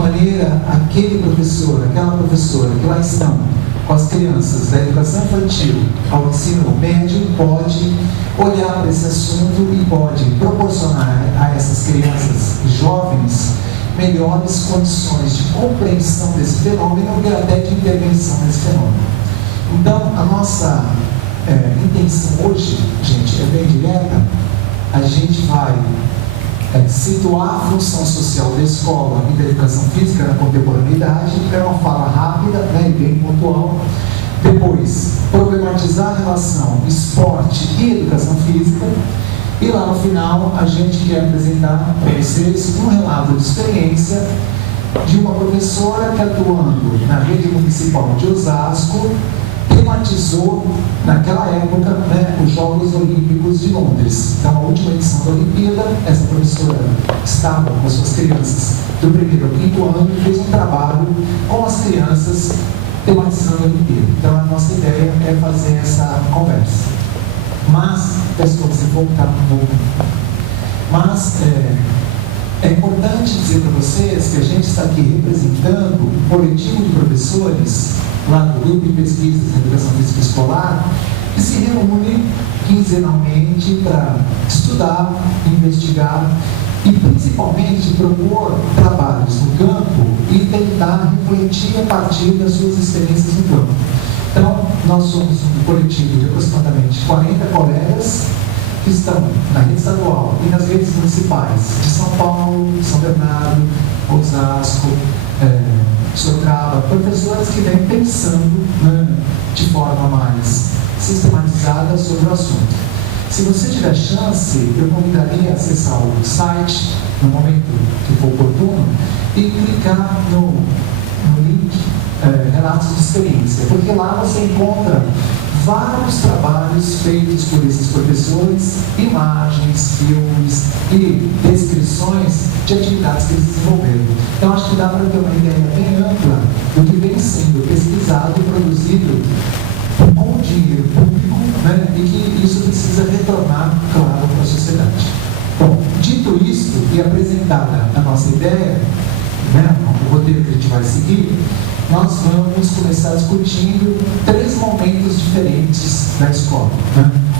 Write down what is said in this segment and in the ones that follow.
maneira aquele professor, aquela professora que lá estão com as crianças da educação infantil ao ensino médio pode olhar para esse assunto e pode proporcionar a essas crianças e jovens melhores condições de compreensão desse fenômeno e até de intervenção nesse fenômeno. Então, a nossa intenção hoje, gente, é bem direta. A gente vai situar a função social da escola e da educação física na contemporaneidade. É uma fala rápida, e bem pontual. Depois, problematizar a relação esporte e educação física. E lá no final, a gente quer apresentar para vocês um relato de experiência de uma professora que, atuando na rede municipal de Osasco, tematizou, naquela época, os Jogos Olímpicos de Londres. Então, a última edição da Olimpíada, essa professora estava com as suas crianças do primeiro ao quinto ano e fez um trabalho com as crianças tematizando a Olimpíada. Então, a nossa ideia é fazer essa conversa. Mas, peço para você voltar um pouco. Mas, é importante dizer para vocês que a gente está aqui representando um coletivo de professores lá do Grupo de Pesquisas em Educação Física Escolar, que se reúne quinzenalmente para estudar, investigar e principalmente propor trabalhos no campo e tentar refletir a partir das suas experiências no campo. Então, nós somos um coletivo de aproximadamente 40 colegas que estão na rede estadual e nas redes municipais de São Paulo, São Bernardo, Osasco, Sorocaba, professores que vêm pensando de forma mais sistematizada sobre o assunto. Se você tiver chance, eu convidaria a acessar o site no momento que for oportuno e clicar no link Relatos de Experiência, porque lá você encontra vários trabalhos feitos por esses professores, imagens, filmes e descrições de atividades que eles desenvolveram. Então, acho que dá para ter uma ideia bem ampla do que vem sendo pesquisado e produzido com dinheiro público, e que isso precisa retornar, claro, para a sociedade. Bom, dito isso e apresentada a nossa ideia, o roteiro que a gente vai seguir, nós vamos começar discutindo 3 momentos diferentes da escola.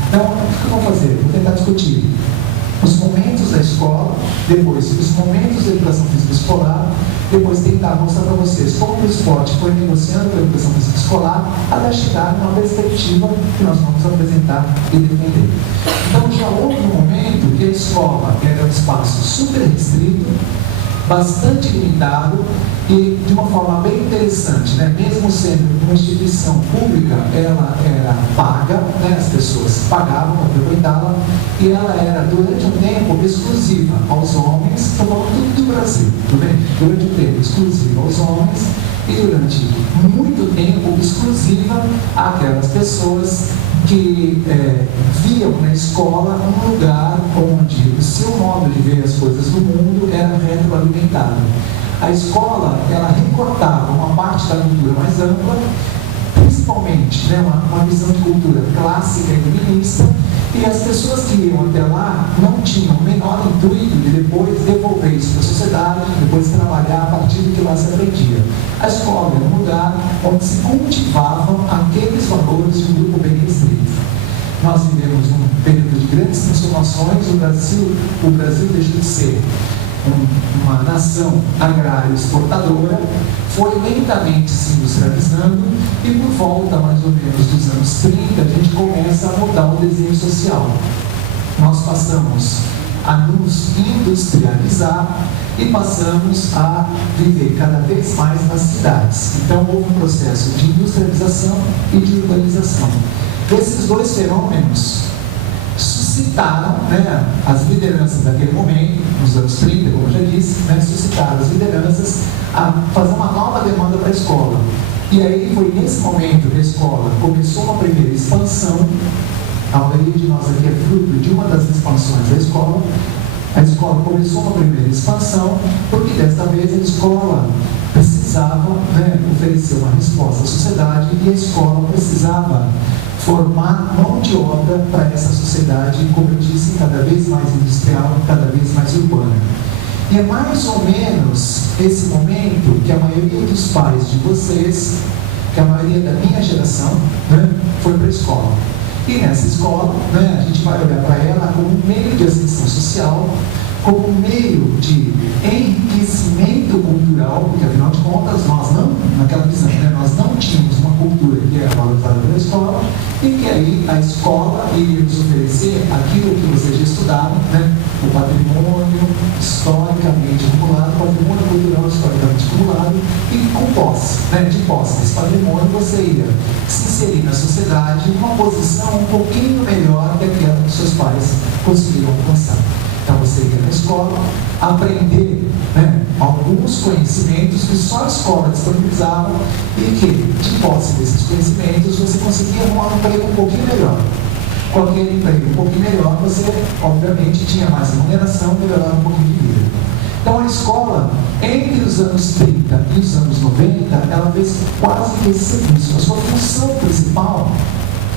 Então, o que eu vou fazer? Vou tentar discutir os momentos da escola, depois os momentos da educação física escolar, depois tentar mostrar para vocês como o esporte foi negociando com a educação física escolar até chegar numa perspectiva que nós vamos apresentar e defender. Então, já houve um momento que a escola era um espaço super restrito, bastante limitado e de uma forma bem interessante, mesmo sendo uma instituição pública, ela era paga, as pessoas pagavam para frequentá-la, e ela era, durante um tempo, exclusiva aos homens. Estou falando tudo do Brasil, tudo bem? Durante um tempo, exclusiva aos homens, e durante muito tempo, exclusiva àquelas pessoas que viam na escola um lugar onde o seu modo de ver as coisas do mundo era retroalimentado. A escola, ela recortava uma parte da cultura mais ampla, principalmente uma visão de cultura clássica e iluminista, e as pessoas que iam até lá não tinham o menor intuito de depois devolver isso para a sociedade, depois trabalhar a partir do que lá se aprendia. A escola era um lugar onde se cultivavam aqueles valores de um grupo bem restrito. Nós vivemos um período de grandes transformações. O Brasil deixou de ser uma nação agrária exportadora, foi lentamente se industrializando e por volta mais ou menos dos anos 30 a gente começa a mudar o desenho social. Nós passamos a nos industrializar e passamos a viver cada vez mais nas cidades. Então houve um processo de industrialização e de urbanização. Esses 2 fenômenos suscitaram, as lideranças daquele momento, nos anos 30, como eu já disse, suscitaram as lideranças a fazer uma nova demanda para a escola. E aí foi nesse momento que a escola começou uma primeira expansão. A maioria de nós aqui é fruto de uma das expansões da escola. A escola começou uma primeira expansão, porque desta vez a escola precisava oferecer uma resposta à sociedade, e a escola precisava formar mão de obra para essa sociedade, como eu disse, cada vez mais industrial, cada vez mais urbana. E é mais ou menos esse momento que a maioria dos pais de vocês, que a maioria da minha geração, né, foi para a escola. E nessa escola, né, a gente vai olhar para ela como um meio de ascensão social, como um meio de enriquecimento cultural, porque afinal de contas nós não, naquela visão, né, nós não tínhamos uma cultura que era valorizada pela escola, e que aí a escola iria nos oferecer aquilo que vocês já estudaram, né, o patrimônio historicamente acumulado, o patrimônio cultural historicamente acumulado, e com posse, né, de posse desse patrimônio você ia se inserir na sociedade numa posição um pouquinho melhor que aquela que seus pais conseguiram alcançar. Então você ia na escola aprender, né, alguns conhecimentos que só a escola disponibilizava e que, de posse desses conhecimentos, você conseguia arrumar um emprego um pouquinho melhor. Com aquele emprego um pouquinho melhor, você, obviamente, tinha mais remuneração e melhorava um pouquinho de vida. Então a escola, entre os anos 30 e os anos 90, ela fez quase que esse serviço. A sua função principal,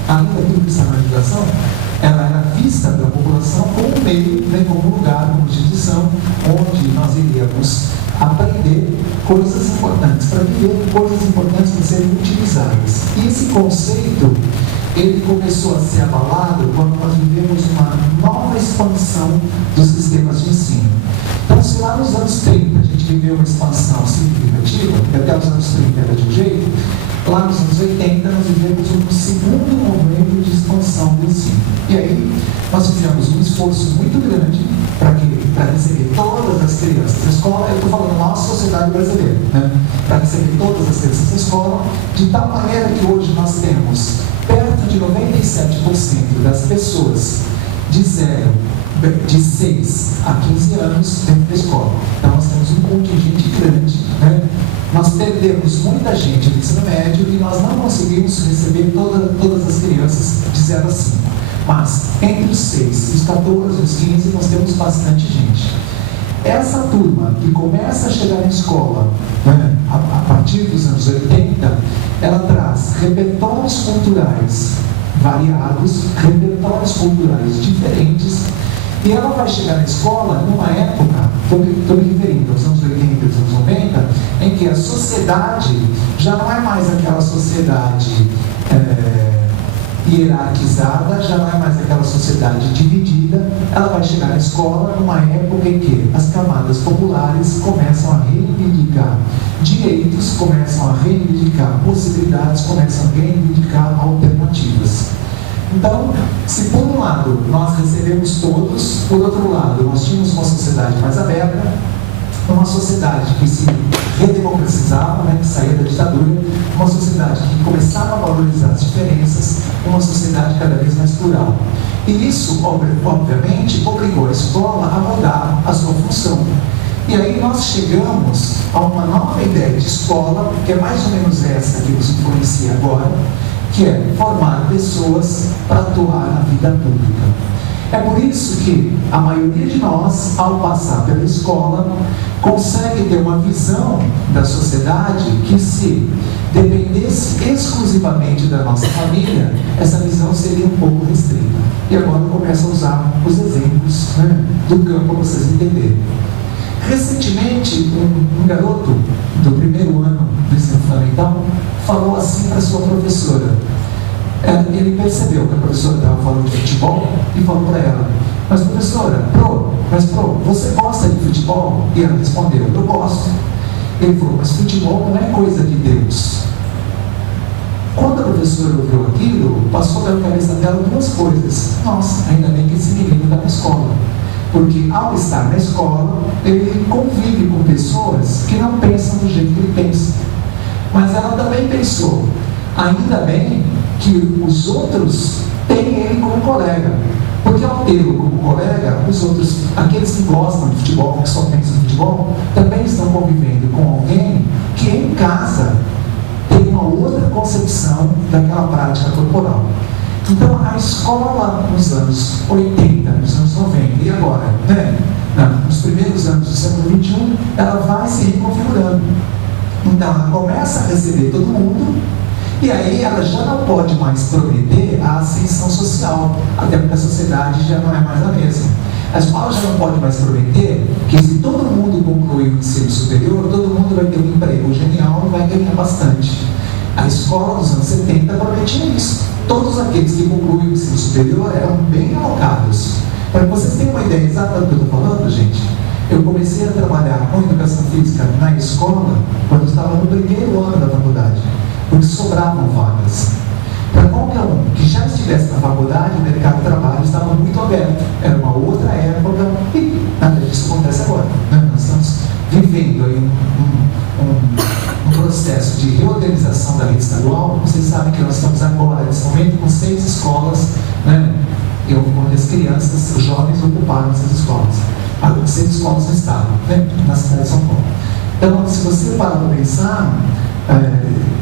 além daquilo que está na legislação, ela era vista pela população como um meio, né, como um lugar, como instituição, onde nós iríamos aprender coisas importantes para viver, coisas importantes para serem utilizadas. E esse conceito, ele começou a ser abalado quando nós vivemos uma nova expansão dos sistemas de ensino. Então, se lá nos anos 30 a gente viveu uma expansão significativa, e até os anos 30 era de um jeito, lá nos anos 80 nós vivemos um segundo momento de expansão do ensino. E aí nós fizemos um esforço muito grande para receber todas as crianças na escola. Eu estou falando da nossa sociedade brasileira, né? Para receber todas as crianças na escola, de tal maneira que hoje nós temos perto de 97% das pessoas de 6 a 15 anos dentro da escola. Então nós temos um contingente grande, né? Nós perdemos muita gente no ensino médio e nós não conseguimos receber todas as crianças de 0 a 5. Mas entre os 6, os 14 e os 15 nós temos bastante gente. Essa turma que começa a chegar na escola, né, a partir dos anos 80, ela traz repertórios culturais variados, repertórios culturais diferentes, e ela vai chegar na escola numa época, estou me referindo aos anos 80 e aos anos 90, em que a sociedade já não é mais aquela sociedade hierarquizada, já não é mais aquela sociedade dividida. Ela vai chegar na escola numa época em que as camadas populares começam a reivindicar direitos, começam a reivindicar possibilidades, começam a reivindicar alternativas. Então, se por um lado nós recebemos todos, por outro lado nós tínhamos uma sociedade mais aberta, uma sociedade que se redemocratizava, né, que saía da ditadura, uma sociedade que começava a valorizar as diferenças, uma sociedade cada vez mais plural. E isso, obviamente, obrigou a escola a mudar a sua função. E aí nós chegamos a uma nova ideia de escola, que é mais ou menos essa que nos influencia agora, que é formar pessoas para atuar na vida pública. É por isso que a maioria de nós, ao passar pela escola, consegue ter uma visão da sociedade que, se dependesse exclusivamente da nossa família, essa visão seria um pouco restrita. E agora eu começo a usar os exemplos, né, do campo para vocês entenderem. Recentemente, um garoto do primeiro ano do ensino fundamental falou assim para sua professora. Ele percebeu que a professora estava falando de futebol e falou para ela: mas professora, você gosta de futebol? E ela respondeu: eu gosto. Ele falou: mas futebol não é coisa de Deus. Quando a professora ouviu aquilo, passou pela cabeça dela duas coisas. Nossa, ainda bem que esse menino está na escola. Porque ao estar na escola, ele convive com pessoas que não pensam do jeito que ele pensa. Mas ela também pensou: ainda bem que os outros têm ele como colega, porque ao tê-lo como colega, os outros, aqueles que gostam de futebol, que só pensam em futebol, também estão convivendo com alguém que em casa tem uma outra concepção daquela prática corporal. Então a escola nos anos 80, nos anos 90 e agora, né, nos primeiros anos do século XXI, ela vai se reconfigurando. Então ela começa a receber todo mundo, e aí ela já não pode mais prometer a ascensão social, até porque a sociedade já não é mais a mesma. A escola já não pode mais prometer que se todo mundo concluir o ensino superior, todo mundo vai ter um emprego genial e vai ganhar bastante. A escola dos anos 70 prometia isso. Todos aqueles que concluíram o ensino superior eram bem alocados. Para que vocês tenham uma ideia exata do que eu estou falando, gente, eu comecei a trabalhar com educação física na escola quando eu estava no primeiro ano da faculdade, porque sobravam vagas. Para qualquer um que já estivesse na faculdade, o mercado de trabalho estava muito aberto. Era uma outra época e nada disso acontece agora. Né? Nós estamos vivendo aí um processo de reorganização da rede estadual. Vocês sabem que nós estamos agora, nesse momento, com 6 escolas, né? Onde as crianças, os jovens ocuparam essas escolas. 6 escolas no estado, né? Na cidade de São Paulo. Então, se você parar para pensar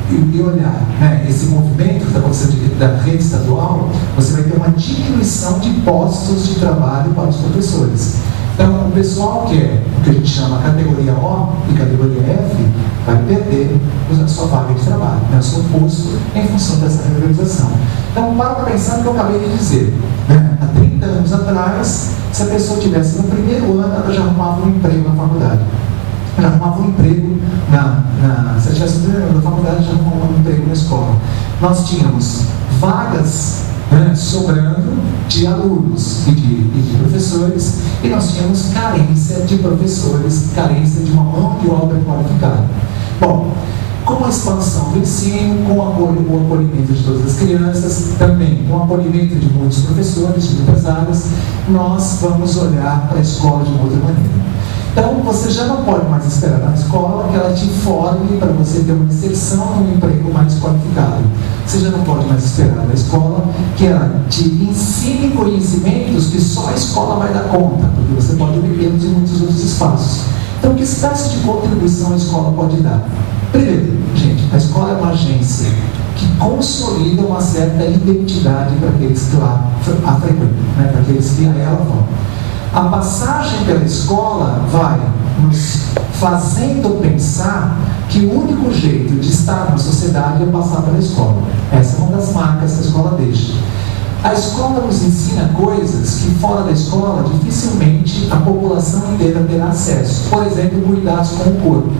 e olhar, né, esse movimento que está acontecendo da rede estadual, você vai ter uma diminuição de postos de trabalho para os professores. Então, o pessoal que é o que a gente chama categoria O e categoria F vai perder a sua vaga de trabalho, né, o seu posto em função dessa reorganização. Então, para pensar no que eu acabei de dizer. Né, há 30 anos atrás, se a pessoa tivesse no primeiro ano, ela já arrumava um emprego na faculdade. Já arrumava um emprego se ela tivesse no primeiro ano da faculdade, já arrumava um emprego na escola. Nós tínhamos vagas, né, sobrando de alunos e de professores, e nós tínhamos carência de professores, carência de uma mão de obra qualificada. Bom, com a expansão do ensino, com o acolhimento de todas as crianças, também com o acolhimento de muitos professores, de muitas áreas, nós vamos olhar para a escola de uma outra maneira. Então, você já não pode mais esperar na escola que ela te forme para você ter uma inserção num emprego mais qualificado. Você já não pode mais esperar na escola que ela te ensine conhecimentos que só a escola vai dar conta, porque você pode obtê-los em muitos outros espaços. Então, que espécie de contribuição a escola pode dar? Primeiro, gente, a escola é uma agência que consolida uma certa identidade para aqueles que lá a frequentam, né, para aqueles que a ela vão. A passagem pela escola vai nos fazendo pensar que o único jeito de estar na sociedade é passar pela escola. Essa é uma das marcas que a escola deixa. A escola nos ensina coisas que fora da escola dificilmente a população inteira terá acesso. Por exemplo, cuidados com o corpo.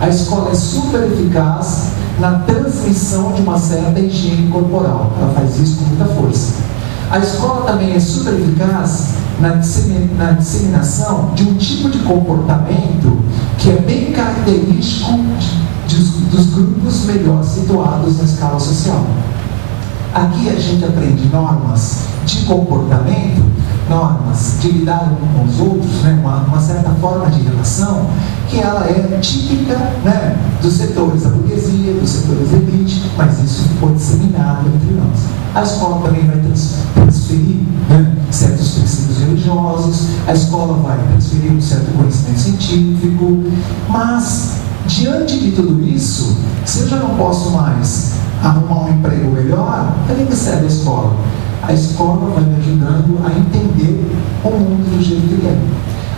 A escola é super eficaz na transmissão de uma certa higiene corporal. Ela faz isso com muita força. A escola também é super eficaz na disseminação de um tipo de comportamento que é bem característico dos grupos melhor situados na escala social. Aqui a gente aprende normas de comportamento, normas de lidar com os outros, né, uma certa forma de relação, que ela é típica, né, dos setores da burguesia, dos setores elite, mas isso ficou disseminado entre nós. A escola também vai transferir, né, certos princípios religiosos, a escola vai transferir um certo conhecimento científico, mas, diante de tudo isso, se eu já não posso mais arrumar um emprego melhor, para que serve a escola? A escola vai me ajudando a entender o mundo do jeito que ele é.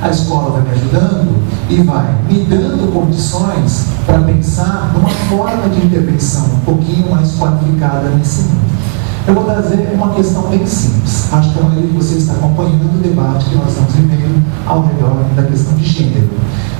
A escola vai me ajudando e vai me dando condições para pensar numa forma de intervenção um pouquinho mais qualificada nesse mundo. Eu vou trazer uma questão bem simples. Acho que a maioria de vocês está acompanhando o debate que nós estamos vivendo ao redor da questão de gênero.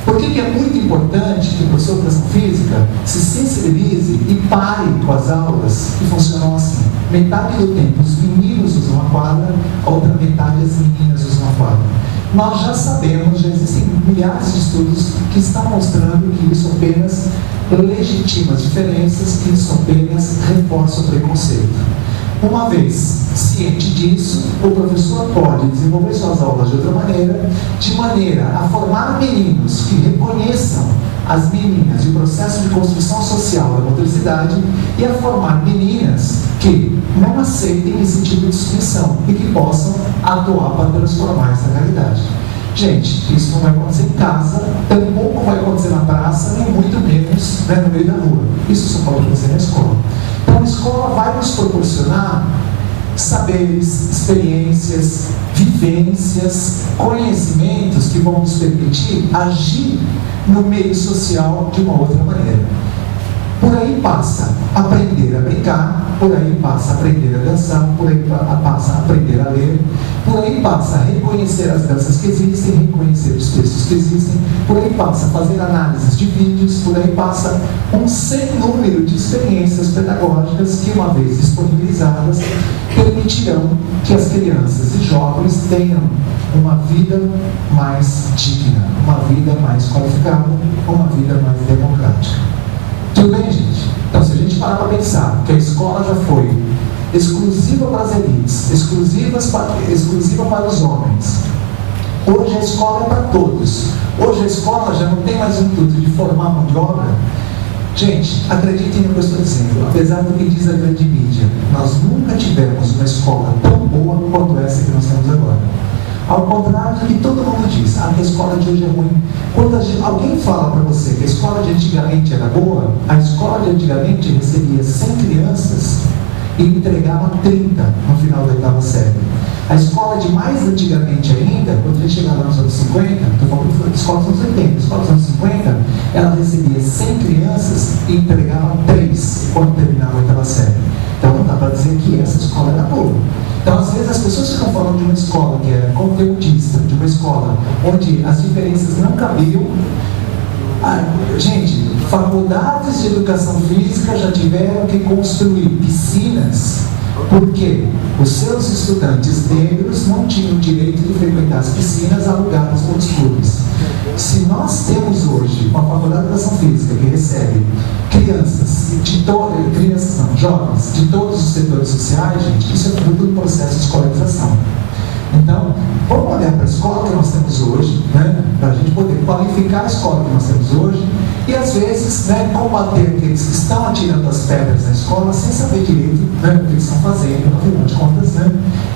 Por que é muito importante que o professor de educação física se sensibilize e pare com as aulas que funcionam assim? Metade do tempo os meninos usam a quadra, a outra metade as meninas usam a quadra. Nós já sabemos, já existem milhares de estudos que estão mostrando que isso apenas legitima as diferenças, que isso apenas reforça o preconceito. Uma vez ciente disso, o professor pode desenvolver suas aulas de outra maneira, de maneira a formar meninos que reconheçam as meninas e o processo de construção social da motricidade e a formar meninas que não aceitem esse tipo de distinção e que possam atuar para transformar essa realidade. Gente, isso não vai acontecer em casa, tampouco vai acontecer na praça, nem muito menos, né, no meio da rua. Isso só pode acontecer na escola. Então a escola vai nos proporcionar saberes, experiências, vivências, conhecimentos que vão nos permitir agir no meio social de uma outra maneira. Por aí passa aprender a brincar, por aí passa aprender a dançar, por aí passa aprender a ler, por aí passa reconhecer as danças que existem, reconhecer os textos que existem, por aí passa fazer análises de vídeos, por aí passa um sem número de experiências pedagógicas que, uma vez disponibilizadas, permitirão que as crianças e jovens tenham uma vida mais digna, uma vida mais qualificada, uma vida mais democrática. Tudo bem, gente? Então, se a gente parar para pensar que a escola já foi exclusiva para as elites, exclusiva para os homens, hoje a escola é para todos. Hoje a escola já não tem mais o intuito de formar mão de obra. Gente, acreditem no que eu estou dizendo. Apesar do que diz a grande mídia, nós nunca tivemos uma escola tão boa quanto essa que nós temos agora. Ao contrário do que todo mundo diz, que a escola de hoje é ruim. Quando alguém fala para você que a escola de antigamente era boa, a escola de antigamente recebia 100 crianças e entregava 30 no final da 8ª série. A escola de mais antigamente ainda, quando a gente chegava nos anos 50, estou falando de escola dos anos 80, a escola dos anos 50, ela recebia 100 crianças e entregava 3 quando terminava a 8ª série. Então não dá para dizer que essa escola era boa. Então, às vezes, as pessoas ficam falando de uma escola que é conteudista, de uma escola onde as diferenças não cabiam. Gente, faculdades de educação física já tiveram que construir piscinas porque os seus estudantes negros não tinham o direito de frequentar as piscinas alugadas pelos clubes. Se nós temos hoje uma faculdade de educação física que recebe jovens de todos os setores sociais, gente, isso é fruto do processo de escolarização. Então, vamos olhar para a escola que nós temos hoje, né, para a gente poder qualificar a escola que nós temos hoje e, às vezes, né, combater aqueles que estão atirando as pedras na escola sem saber direito, né, o que eles estão fazendo. Afinal de contas, né,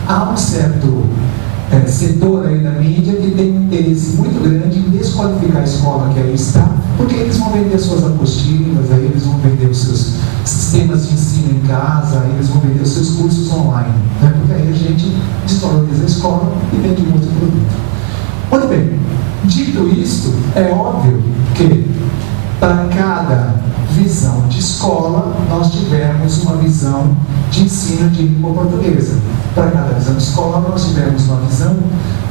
há um certo setor aí da mídia que tem um interesse muito grande em desqualificar a escola que aí está, porque eles vão vender suas apostilas, aí eles vão vender os seus sistemas de ensino em casa, aí eles vão vender os seus cursos online, né? Porque aí a gente desvaloriza a escola e vende um outro produto. Muito bem, dito isto, é óbvio que para cada visão de escola, nós tivemos uma visão de ensino de língua portuguesa. Para cada visão de escola, nós tivemos uma visão,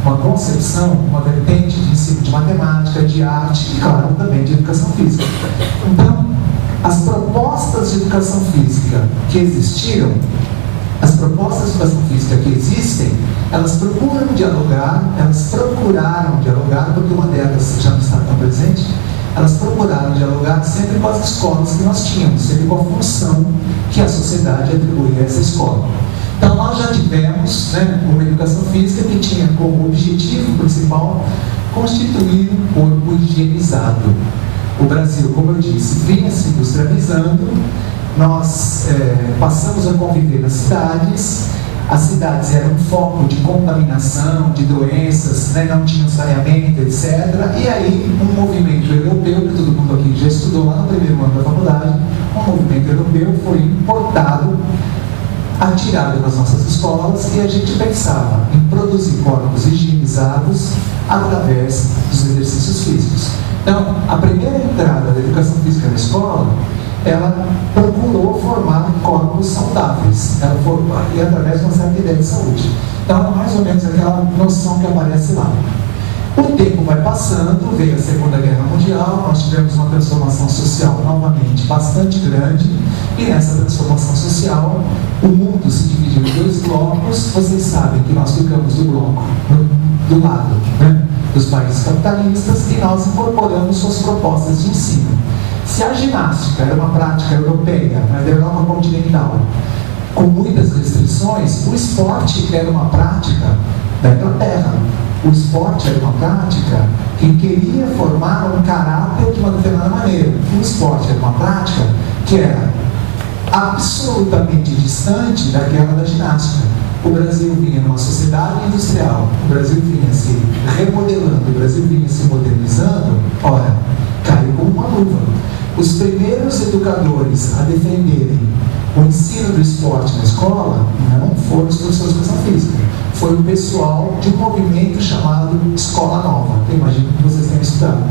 uma concepção, uma vertente de ensino de matemática, de arte e, claro, também de educação física. Então, as propostas de educação física que existiram, as propostas de educação física que existem, elas procuraram dialogar, porque uma delas já não está tão presente, elas procuraram dialogar sempre com as escolas que nós tínhamos, sempre com a função que a sociedade atribuía a essa escola. Então, nós já tivemos, né, uma educação física que tinha como objetivo principal constituir um corpo higienizado. O Brasil, como eu disse, vinha se industrializando, nós passamos a conviver nas cidades. As cidades eram um foco de contaminação, de doenças, né, não tinham saneamento, etc. E aí, um movimento europeu, que todo mundo aqui já estudou lá no primeiro ano da faculdade, um movimento europeu foi importado, atirado nas nossas escolas, e a gente pensava em produzir corpos higienizados através dos exercícios físicos. Então, a primeira entrada da educação física na escola, ela procurou formar corpos saudáveis, e através de uma certa ideia de saúde. Então, mais ou menos aquela noção que aparece lá. O tempo vai passando, veio a Segunda Guerra Mundial, nós tivemos uma transformação social novamente bastante grande, e nessa transformação social, o mundo se dividiu em 2 blocos. Vocês sabem que nós ficamos do bloco do lado, né, dos países capitalistas, e nós incorporamos suas propostas de ensino. Se a ginástica era uma prática europeia, mas da Europa continental, com muitas restrições, o esporte era uma prática da Inglaterra. O esporte era uma prática que queria formar um caráter de uma determinada maneira. O esporte era uma prática que era absolutamente distante daquela da ginástica. O Brasil vinha numa sociedade industrial, o Brasil vinha se remodelando, o Brasil vinha se modernizando, ora, caiu como uma luva. Os primeiros educadores a defenderem o ensino do esporte na escola não foram os professores de educação física, foi o pessoal de um movimento chamado Escola Nova, que eu imagino que vocês tenham estudado.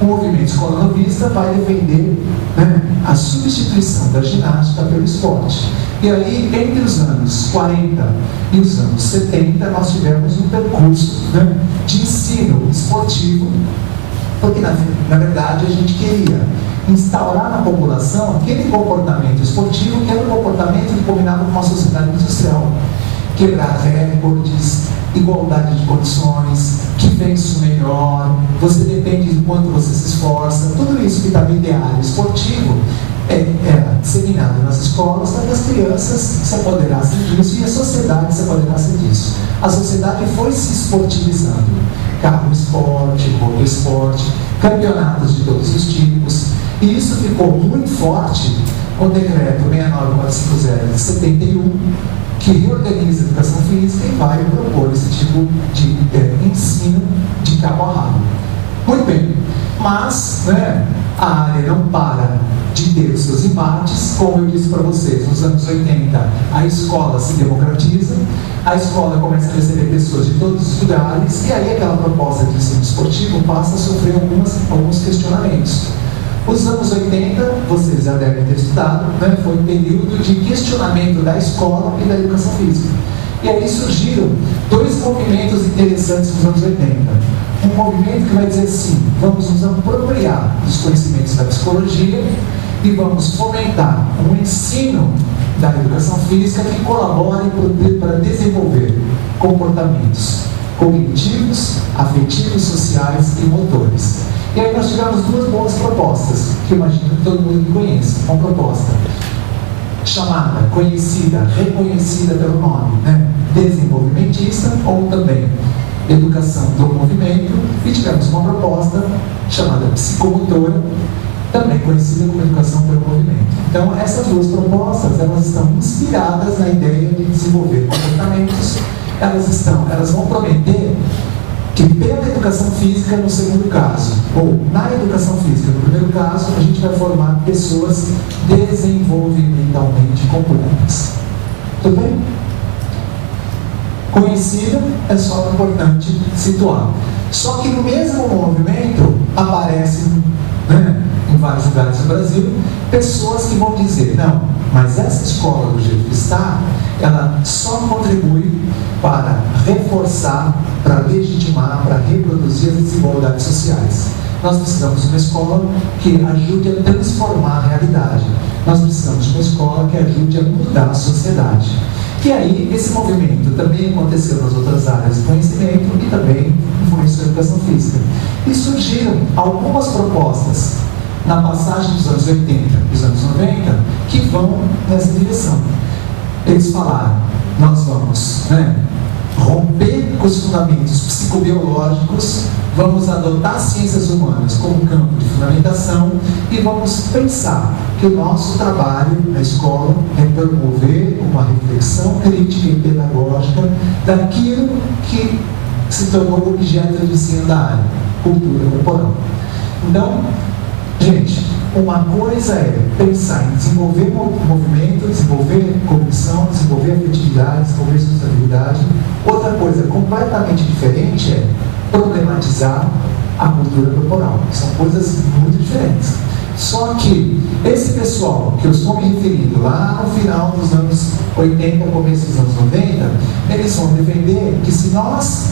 O movimento Escola Novista vai defender, né, a substituição da ginástica pelo esporte. E aí, entre os anos 40 e os anos 70, nós tivemos um percurso, né, de ensino esportivo, porque na verdade a gente queria instaurar na população aquele comportamento esportivo que era um comportamento que combinava com uma sociedade industrial. Quebrar recordes, igualdade de condições, que vence o melhor, você depende de quanto você se esforça, tudo isso que está no ideário esportivo era disseminado nas escolas para que as crianças se apoderassem disso e a sociedade se apoderasse disso. A sociedade foi se esportivizando, carro esporte, moto esporte, campeonatos de todos os tipos, e isso ficou muito forte com o decreto 69450 de 71, que reorganiza a educação física e vai propor esse tipo de ensino de cabo a rabo. Muito bem, mas, né, a área não para de ter os seus embates. Como eu disse para vocês, nos anos 80 a escola se democratiza, a escola começa a receber pessoas de todos os lugares, e aí aquela proposta de ensino esportivo passa a sofrer alguns questionamentos. Os anos 80, vocês já devem ter estudado, né, foi um período de questionamento da escola e da educação física. E aí surgiram dois movimentos interessantes nos anos 80. Um movimento que vai dizer assim: vamos nos apropriar dos conhecimentos da psicologia e vamos fomentar um ensino da educação física que colabore para desenvolver comportamentos cognitivos, afetivos, sociais e motores. E aí nós tivemos duas boas propostas, que eu imagino que todo mundo conhece. Uma proposta chamada, conhecida, reconhecida pelo nome, né, desenvolvimentista, ou também educação do movimento, e tivemos uma proposta chamada psicomotora, também conhecida como educação pelo movimento. Então, essas duas propostas, elas estão inspiradas na ideia de desenvolver comportamentos. Elas vão prometer que pela educação física, no segundo caso, ou na educação física, no primeiro caso, a gente vai formar pessoas desenvolvimentalmente completas. Tudo bem? Conhecida, é só importante situar. Só que no mesmo movimento aparecem, né, em vários lugares do Brasil, pessoas que vão dizer: não, mas essa escola do jeito que está, ela só contribui para reforçar, para legitimar, para reproduzir as desigualdades sociais. Nós precisamos de uma escola que ajude a transformar a realidade. Nós precisamos de uma escola que ajude a mudar a sociedade. E aí, esse movimento também aconteceu nas outras áreas de conhecimento e também influenciou a educação física. E surgiram algumas propostas na passagem dos anos 80 e dos anos 90 que vão nessa direção. Eles falaram: nós vamos, né, romper com os fundamentos psicobiológicos, vamos adotar ciências humanas como campo de fundamentação e vamos pensar que o nosso trabalho na escola é promover uma reflexão crítica e pedagógica daquilo que se tornou objeto de ensino da área, cultura corporal. Então, gente, uma coisa é pensar em desenvolver movimento, desenvolver cognição, desenvolver afetividade, desenvolver sustentabilidade. Outra coisa completamente diferente é problematizar a cultura corporal. São coisas muito diferentes. Só que esse pessoal que eu estou me referindo lá no final dos anos 80, começo dos anos 90, eles vão defender que se nós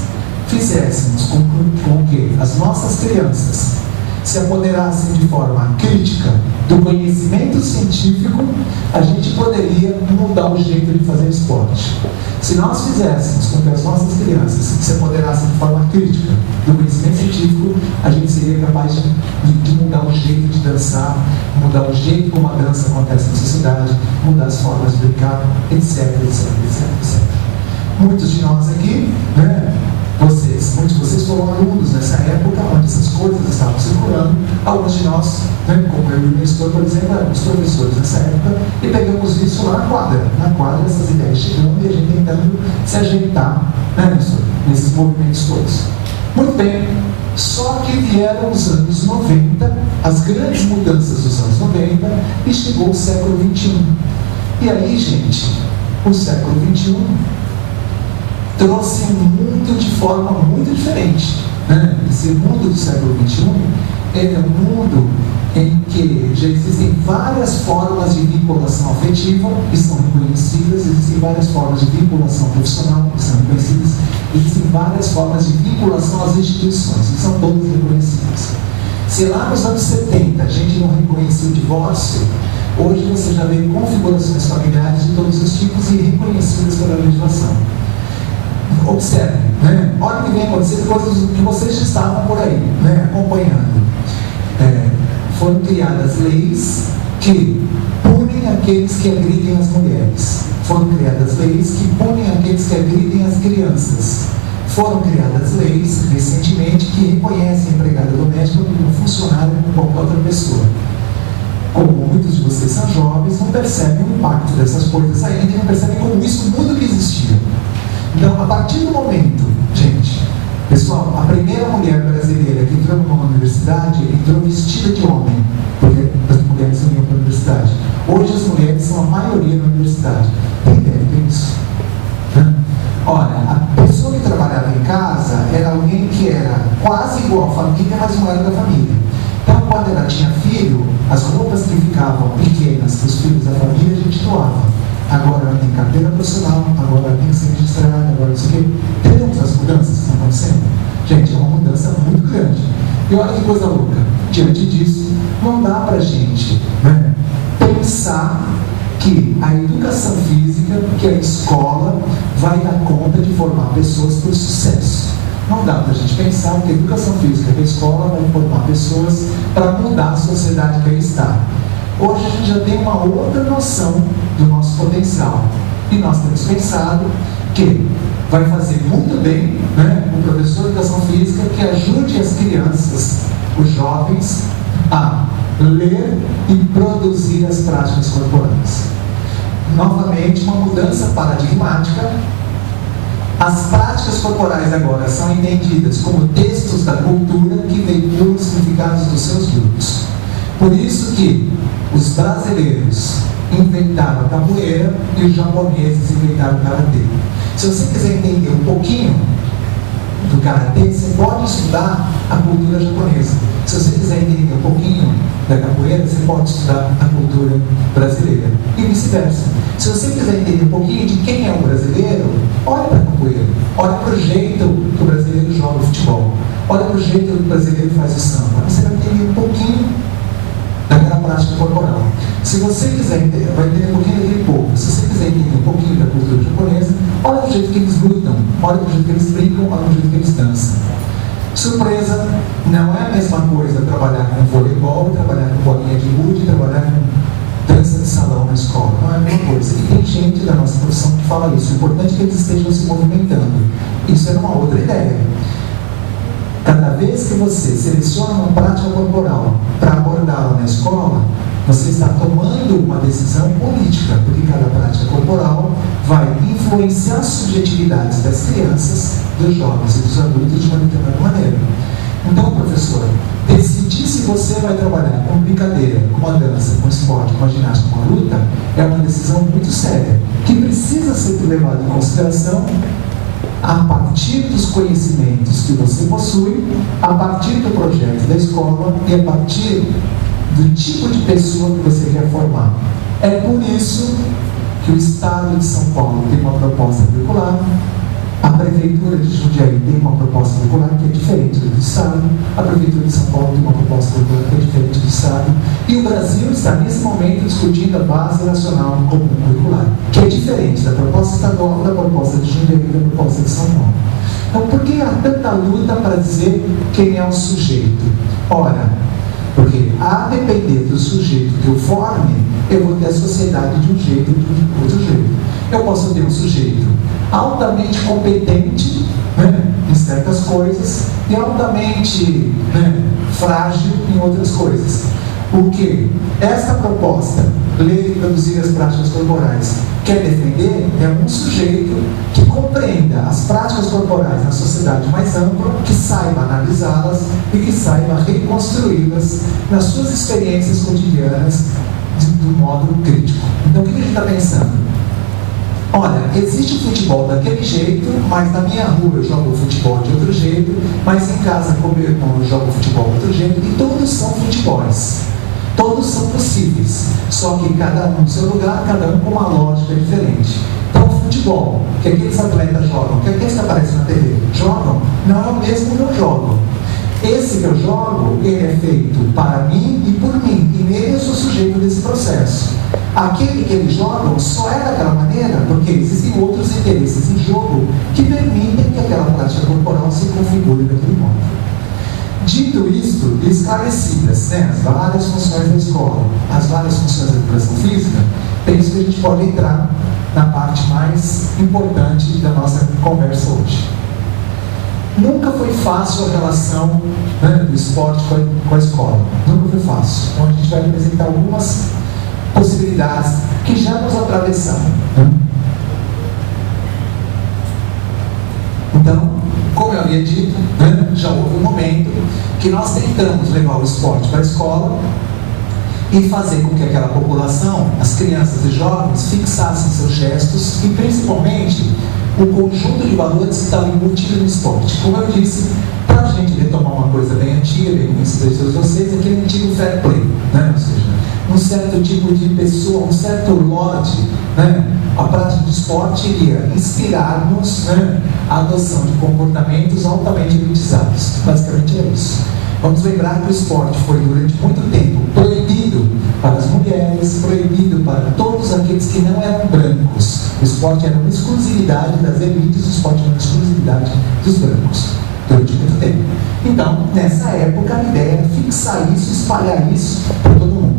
fizéssemos com que as nossas crianças se apoderassem de forma crítica do conhecimento científico, a gente poderia mudar o jeito de fazer esporte. Se nós fizéssemos com que as nossas crianças se apoderassem de forma crítica do conhecimento científico, a gente seria capaz de mudar o jeito de dançar, mudar o jeito como a dança acontece na sociedade, mudar as formas de brincar, etc, etc, etc, etc. Muitos de nós aqui, né, muitos de vocês foram alunos nessa época onde essas coisas estavam circulando. Alguns de nós, né, como eu e o Nestor, por exemplo, éramos professores nessa época e pegamos isso lá na quadra. Na quadra, essas ideias chegando e a gente tentando se ajeitar, né, Nestor, nesses movimentos todos. Muito bem, só que vieram os anos 90, as grandes mudanças dos anos 90, e chegou o século XXI. E aí, gente, o século XXI trouxe um mundo de forma muito diferente, né? Esse mundo do século XXI é um mundo em que já existem várias formas de vinculação afetiva que são reconhecidas, existem várias formas de vinculação profissional que são reconhecidas, existem várias formas de vinculação às instituições que são todas reconhecidas. Se lá nos anos 70 a gente não reconhecia o divórcio, hoje você já vê configurações familiares de todos os tipos e reconhecidas pela legislação. Observe, né? Olha o que vem acontecendo, coisas que vocês já estavam por aí, né, acompanhando. Foram criadas leis que punem aqueles que agridem as mulheres. Foram criadas leis que punem aqueles que agridem as crianças. Foram criadas leis, recentemente, que reconhecem a empregada doméstica como um funcionário como qualquer outra pessoa. Como muitos de vocês são jovens, não percebem o impacto dessas coisas ainda e não percebem como isso muda o que existia. Então, a partir do momento, gente, pessoal, a primeira mulher brasileira que entrou numa universidade entrou vestida de homem, porque as mulheres não iam para a universidade. Hoje as mulheres são a maioria na universidade. Tem ideia disso? Olha, a pessoa que trabalhava em casa era alguém que era quase igual à família, mas não era da família. Então, quando ela tinha filho, as roupas que ficavam pequenas para os filhos da família, a gente doava. Agora ela tem carteira profissional, agora ela tem que ser registrada, agora não sei o quê. Entendemos as mudanças que estão acontecendo? Gente, é uma mudança muito grande. E olha que coisa louca. Diante disso, não dá para a gente, né, pensar que a educação física, que a escola, vai dar conta de formar pessoas para o sucesso. Não dá para a gente pensar que a educação física, que a escola, vai formar pessoas para mudar a sociedade que aí está. Hoje a gente já tem uma outra noção do nosso potencial. E nós temos pensado que vai fazer muito bem, né, um professor de educação física que ajude as crianças, os jovens, a ler e produzir as práticas corporais. Novamente, uma mudança paradigmática. As práticas corporais agora são entendidas como textos da cultura que veiculam os significados dos seus grupos. Por isso que os brasileiros inventaram a capoeira e os japoneses inventaram o karatê. Se você quiser entender um pouquinho do karatê, você pode estudar a cultura japonesa. Se você quiser entender um pouquinho da capoeira, você pode estudar a cultura brasileira. E vice-versa. Se você quiser entender um pouquinho de quem é o brasileiro, olha para a capoeira. Olha para o jeito que o brasileiro joga o futebol. Olha para o jeito que o brasileiro faz o samba. Você vai entender um pouquinho daquela prática corporal. Se você quiser entender, vai entender um pouquinho daquele povo. Se você quiser entender um pouquinho da cultura japonesa, olha o jeito que eles lutam, olha o jeito que eles brincam, olha o jeito que eles dançam. Surpresa, não é a mesma coisa trabalhar com voleibol, trabalhar com bolinha de gude, trabalhar com dança de salão na escola. Não é a mesma coisa. E tem gente da nossa profissão que fala isso. O importante é que eles estejam se movimentando. Isso é uma outra ideia. Cada vez que você seleciona uma prática corporal para abordá-la na escola, você está tomando uma decisão política, porque cada prática corporal vai influenciar as subjetividades das crianças, dos jovens e dos adultos de uma determinada maneira. Então, professor, decidir se você vai trabalhar com brincadeira, com uma dança, com esporte, com uma ginástica, com uma luta, é uma decisão muito séria, que precisa ser levada em consideração a partir dos conhecimentos que você possui, a partir do projeto da escola e a partir do tipo de pessoa que você quer formar. É por isso que o Estado de São Paulo tem uma proposta curricular, a Prefeitura de Jundiaí tem uma proposta curricular que é diferente do Estado, a Prefeitura de São Paulo tem uma proposta curricular que é diferente do Estado, e o Brasil está nesse momento discutindo a Base Nacional Comum Curricular, que é diferente da proposta estadual, da proposta de Jundiaí e da proposta de São Paulo. Então, por que há tanta luta para dizer quem é o sujeito? Ora, porque a depender do sujeito que eu forme, eu vou ter a sociedade de um jeito ou de outro jeito. Eu posso ter um sujeito altamente competente, né, em certas coisas e altamente, né, frágil em outras coisas. Porque essa proposta, ler e produzir as práticas corporais, quer defender é um sujeito que compreenda as práticas corporais na sociedade mais ampla, que saiba analisá-las e que saiba reconstruí-las nas suas experiências cotidianas do modo crítico. Então, o que a gente está pensando? Olha, existe o futebol daquele jeito, mas na minha rua eu jogo futebol de outro jeito, mas em casa com meu irmão eu jogo futebol de outro jeito, e todos são futebols. Todos são possíveis, só que cada um no seu lugar, cada um com uma lógica diferente. Então, o futebol, que aqueles atletas jogam, que aqueles que aparecem na TV jogam, não é o mesmo que eu jogo. Esse que eu jogo, ele é feito para mim e por mim, e nele eu sou sujeito desse processo. Aquele que eles jogam só é daquela maneira porque existem outros interesses em jogo que permitem que aquela prática corporal se configure daquele modo. Dito isto, esclarecidas, as várias funções da escola, as várias funções da educação física, penso que a gente pode entrar na parte mais importante da nossa conversa hoje. Nunca foi fácil a relação do esporte com a escola. Nunca foi fácil. Então a gente vai apresentar algumas possibilidades que já nos atravessaram. Então, como eu havia dito, já houve um momento que nós tentamos levar o esporte para a escola e fazer com que aquela população, as crianças e jovens, fixassem seus gestos e principalmente o conjunto de valores que estavam embutidos no esporte. Como eu disse, para a gente retomar uma coisa bem antiga, bem conhecida de todos vocês, aquele antigo fair play, ou seja, um certo tipo de pessoa, um certo lote, a prática do esporte iria inspirar-nos a adoção de comportamentos altamente elitizados. Basicamente é isso. Vamos lembrar que o esporte foi durante muito tempo proibido para as mulheres, proibido para todos aqueles que não eram brancos. O esporte era uma exclusividade das elites, o esporte era uma exclusividade dos brancos, durante muito tempo. Então, nessa época, a ideia era fixar isso, espalhar isso para todo mundo.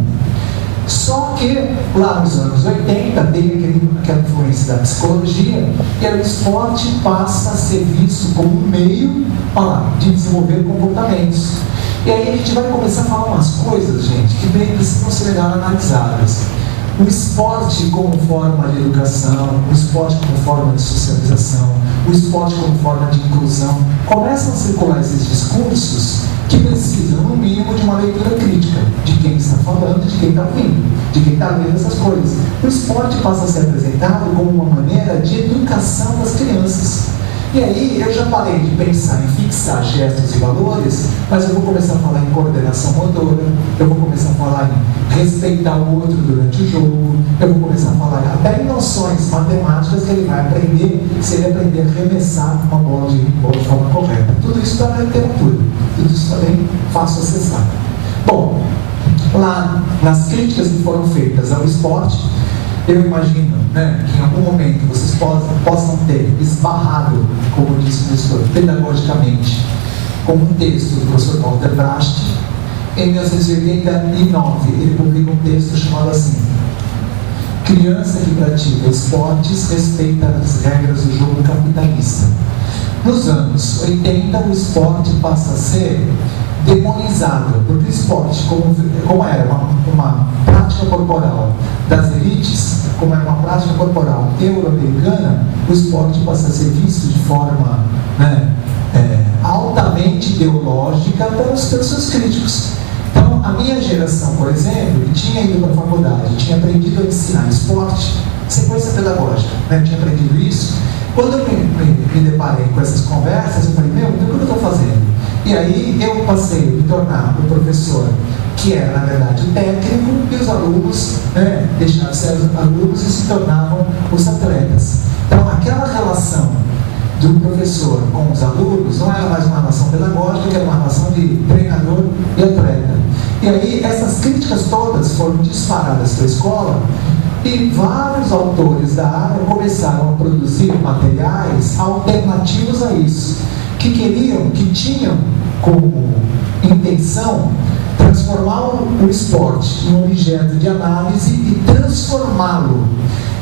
Só que, lá nos anos 80, teve aquela influência da psicologia, e o esporte passa a ser visto como um meio de desenvolver comportamentos. E aí a gente vai começar a falar umas coisas, gente, que bem precisam ser melhor analisadas. O esporte como forma de educação, o esporte como forma de socialização, o esporte como forma de inclusão, começam a circular esses discursos que precisam, no mínimo, de uma leitura crítica de quem está falando, de quem está ouvindo, de quem está lendo essas coisas. O esporte passa a ser apresentado como uma maneira de educação das crianças. E aí, eu já parei de pensar em fixar gestos e valores, mas eu vou começar a falar em coordenação motora, eu vou começar a falar em respeitar o outro durante o jogo, eu vou começar a falar até em noções matemáticas que ele vai aprender se ele aprender a arremessar uma bola de handball de forma correta. Tudo isso está na literatura, tudo isso também fácil acessar. Bom, lá nas críticas que foram feitas ao esporte, eu imagino que em algum momento vocês possam ter esbarrado, como disse o professor, pedagogicamente, com um texto do professor Walter Bracht. Em 1989, ele publica um texto chamado assim: Criança que pratica esportes respeita as regras do jogo capitalista. Nos anos 80, o esporte passa a ser demonizado, porque o esporte, como era uma prática corporal das elites, como era uma prática corporal euro-americana, o esporte passa a ser visto de forma altamente ideológica pelos seus críticos. Então, a minha geração, por exemplo, que tinha ido para a faculdade, tinha aprendido a ensinar esporte, sequência pedagógica, tinha aprendido isso. Quando eu me deparei com essas conversas, eu falei, então o que eu estou fazendo? E aí eu passei a me tornar o professor, que era, na verdade, o técnico, e os alunos deixaram de ser alunos e se tornavam os atletas. Então, aquela relação do professor com os alunos não era mais uma relação pedagógica, era uma relação de treinador e atleta. E aí, essas críticas todas foram disparadas para a escola, e vários autores da área começaram a produzir materiais alternativos a isso, que tinham como intenção transformar o esporte em um objeto de análise e transformá-lo.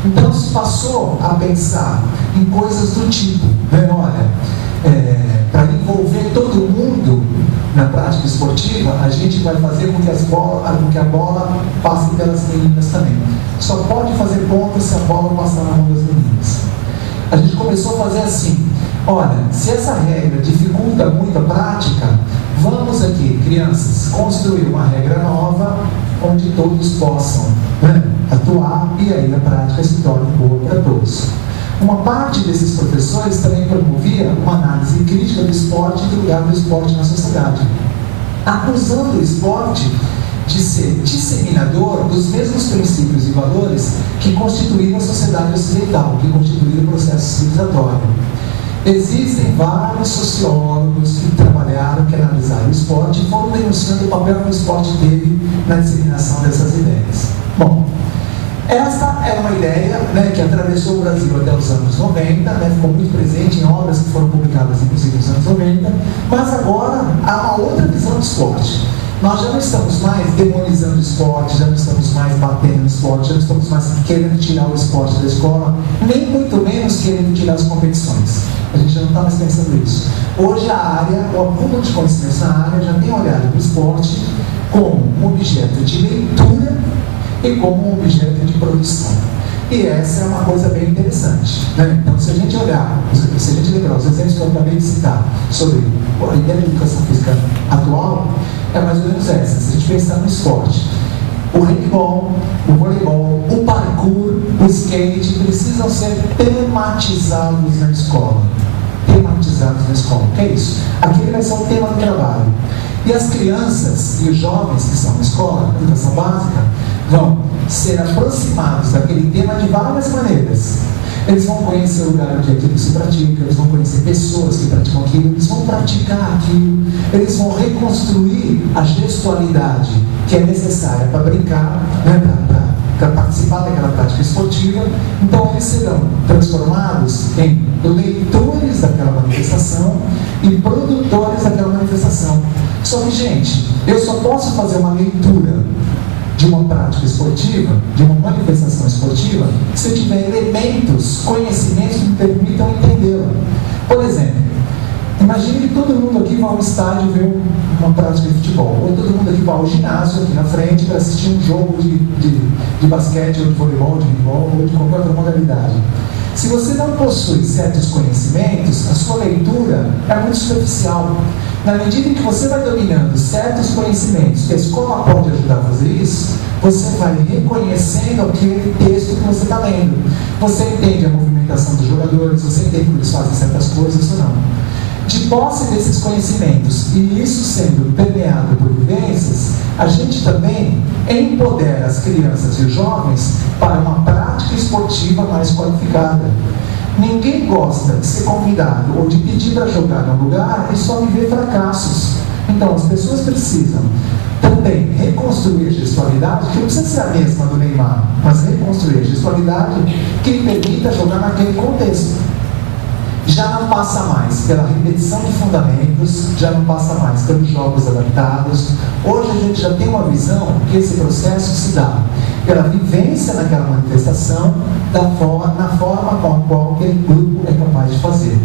Então se passou a pensar em coisas do tipo, para envolver todo mundo na prática esportiva, a gente vai fazer com que a bola passe pelas meninas também. Só pode fazer ponto se a bola passar na mão das meninas. A gente começou a fazer assim: olha, se essa regra dificulta muito a prática, vamos aqui, crianças, construir uma regra nova onde todos possam atuar, e aí a prática se torna boa para todos. Uma parte desses professores também promovia uma análise crítica do esporte e do lugar do esporte na sociedade, acusando o esporte de ser disseminador dos mesmos princípios e valores que constituíram a sociedade ocidental, que constituíram o processo civilizatório. Existem vários sociólogos que trabalharam, que analisaram o esporte e foram denunciando o papel que o esporte teve na disseminação dessas ideias. Bom, esta é uma ideia, né, que atravessou o Brasil até os anos 90, né, ficou muito presente em obras que foram publicadas inclusive nos anos 90, mas agora há uma outra visão do esporte. Nós já não estamos mais demonizando o esporte, já não estamos mais batendo no esporte, já não estamos mais querendo tirar o esporte da escola, nem muito menos querendo tirar as competições. A gente já não está mais pensando isso. Hoje a área, o acúmulo de conhecimentos na área já tem olhado para o esporte como um objeto de leitura e como um objeto de produção. E essa é uma coisa bem interessante, né? Então, se a gente olhar, se a gente lembrar os exemplos que eu acabei de citar sobre a ideia de educação física atual, é mais ou menos essa. Se a gente pensar no esporte, o handball, o voleibol, o parkour, o skate precisam ser tematizados na escola. Tematizados na escola. O que é isso? Aquele vai ser o tema do trabalho. E as crianças e os jovens que estão na escola, na educação básica, vão ser aproximados daquele tema de várias maneiras. Eles vão conhecer o lugar onde aquilo se pratica, eles vão conhecer pessoas que praticam aquilo, eles vão praticar aquilo, eles vão reconstruir a gestualidade que é necessária para brincar, né, para participar daquela prática esportiva. Então eles serão transformados em leitores daquela manifestação e produtores daquela manifestação. Só que, gente, eu só posso fazer uma leitura de uma prática esportiva, de uma manifestação esportiva, se eu tiver elementos, conhecimentos que me permitam entendê-la. Por exemplo, imagine que todo mundo aqui vai ao estádio ver uma prática de futebol, ou todo mundo aqui vai ao ginásio aqui na frente para assistir um jogo de basquete, ou de voleibol, de handball, ou de qualquer outra modalidade. Se você não possui certos conhecimentos, a sua leitura é muito superficial. Na medida em que você vai dominando certos conhecimentos, que a escola pode ajudar a fazer isso, você vai reconhecendo aquele texto que você está lendo. Você entende a movimentação dos jogadores, você entende como eles fazem certas coisas ou não. De posse desses conhecimentos, e isso sendo permeado por vivências, a gente também empodera as crianças e os jovens para uma prática esportiva mais qualificada. Ninguém gosta de ser convidado ou de pedir para jogar num lugar e só viver fracassos. Então, as pessoas precisam também reconstruir a gestualidade, que não precisa ser a mesma do Neymar, mas reconstruir a gestualidade que lhe permita jogar naquele contexto. Já não passa mais pela repetição de fundamentos, já não passa mais pelos jogos adaptados. Hoje a gente já tem uma visão que esse processo se dá pela vivência naquela manifestação, na forma com a qual aquele grupo é capaz de fazer.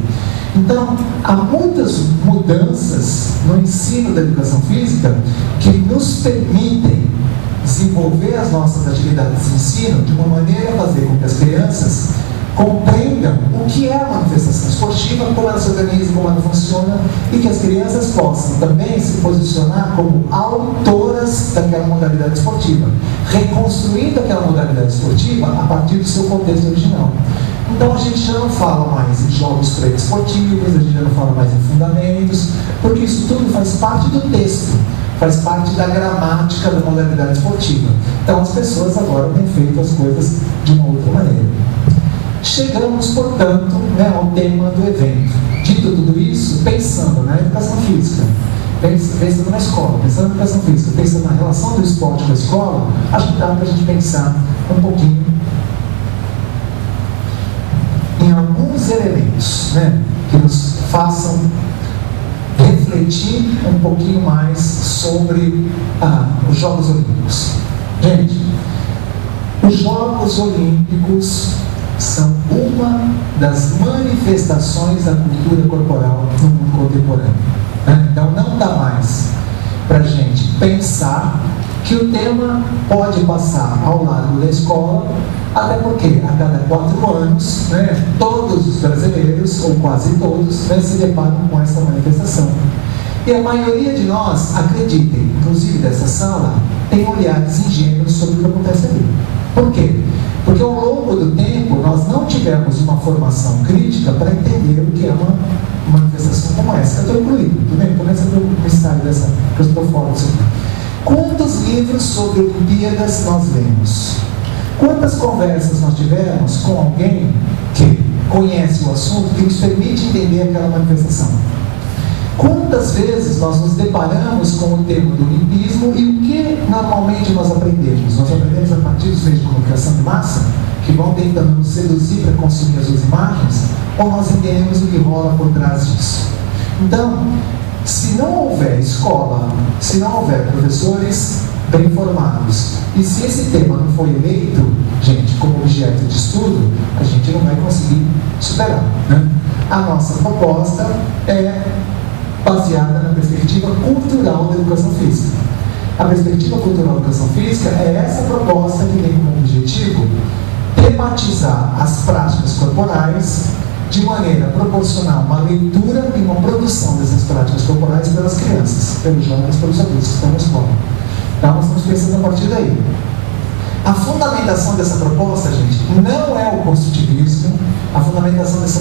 Então, há muitas mudanças no ensino da educação física que nos permitem desenvolver as nossas atividades de ensino de uma maneira a fazer com que as crianças compreendam o que é a manifestação esportiva, como ela se organiza, como ela funciona, e que as crianças possam também se posicionar como autoras daquela modalidade esportiva, reconstruindo aquela modalidade esportiva a partir do seu contexto original. Então a gente já não fala mais em jogos pré-esportivos, a gente já não fala mais em fundamentos, porque isso tudo faz parte do texto, faz parte da gramática da modalidade esportiva. Então as pessoas agora têm feito as coisas de uma outra maneira. Chegamos, portanto, ao tema do evento. Dito tudo isso, pensando na educação física, pensando na escola, pensando na educação física, pensando na relação do esporte com a escola, acho que dá para a gente pensar um pouquinho em alguns elementos, que nos façam refletir um pouquinho mais sobre os Jogos Olímpicos. Gente, os Jogos Olímpicos são uma das manifestações da cultura corporal no mundo contemporâneo. Então não dá mais para a gente pensar que o tema pode passar ao lado da escola, até porque a cada 4 anos, todos os brasileiros, ou quase todos, se deparam com essa manifestação. E a maioria de nós, acreditem, inclusive dessa sala, tem olhares ingênuos sobre o que acontece ali. Por quê? Porque ao longo do tempo nós não tivemos uma formação crítica para entender o que é uma manifestação como essa. Eu estou incluído, tudo bem? Estou nessa necessidade dessa, que eu estou fora disso aqui. Quanto quantos livros sobre Olimpíadas nós lemos? Quantas conversas nós tivemos com alguém que conhece o assunto, que nos permite entender aquela manifestação? Quantas vezes nós nos deparamos com o tema do olimpismo e o que normalmente nós aprendemos? Nós aprendemos a partir dos meios de comunicação de massa, que vão tentando nos seduzir para consumir as suas imagens, ou nós entendemos o que rola por trás disso? Então, se não houver escola, se não houver professores bem formados, e se esse tema não for eleito, gente, como objeto de estudo, a gente não vai conseguir superar, né? A nossa proposta é baseada na perspectiva cultural da educação física. A perspectiva cultural da educação física é essa proposta que tem como objetivo tematizar as práticas corporais de maneira a proporcionar uma leitura e uma produção dessas práticas corporais pelas crianças, pelos jovens, pelos adultos que estão na escola. Então, nós estamos pensando a partir daí. A fundamentação dessa proposta, gente, não é o construtivismo. A fundamentação dessa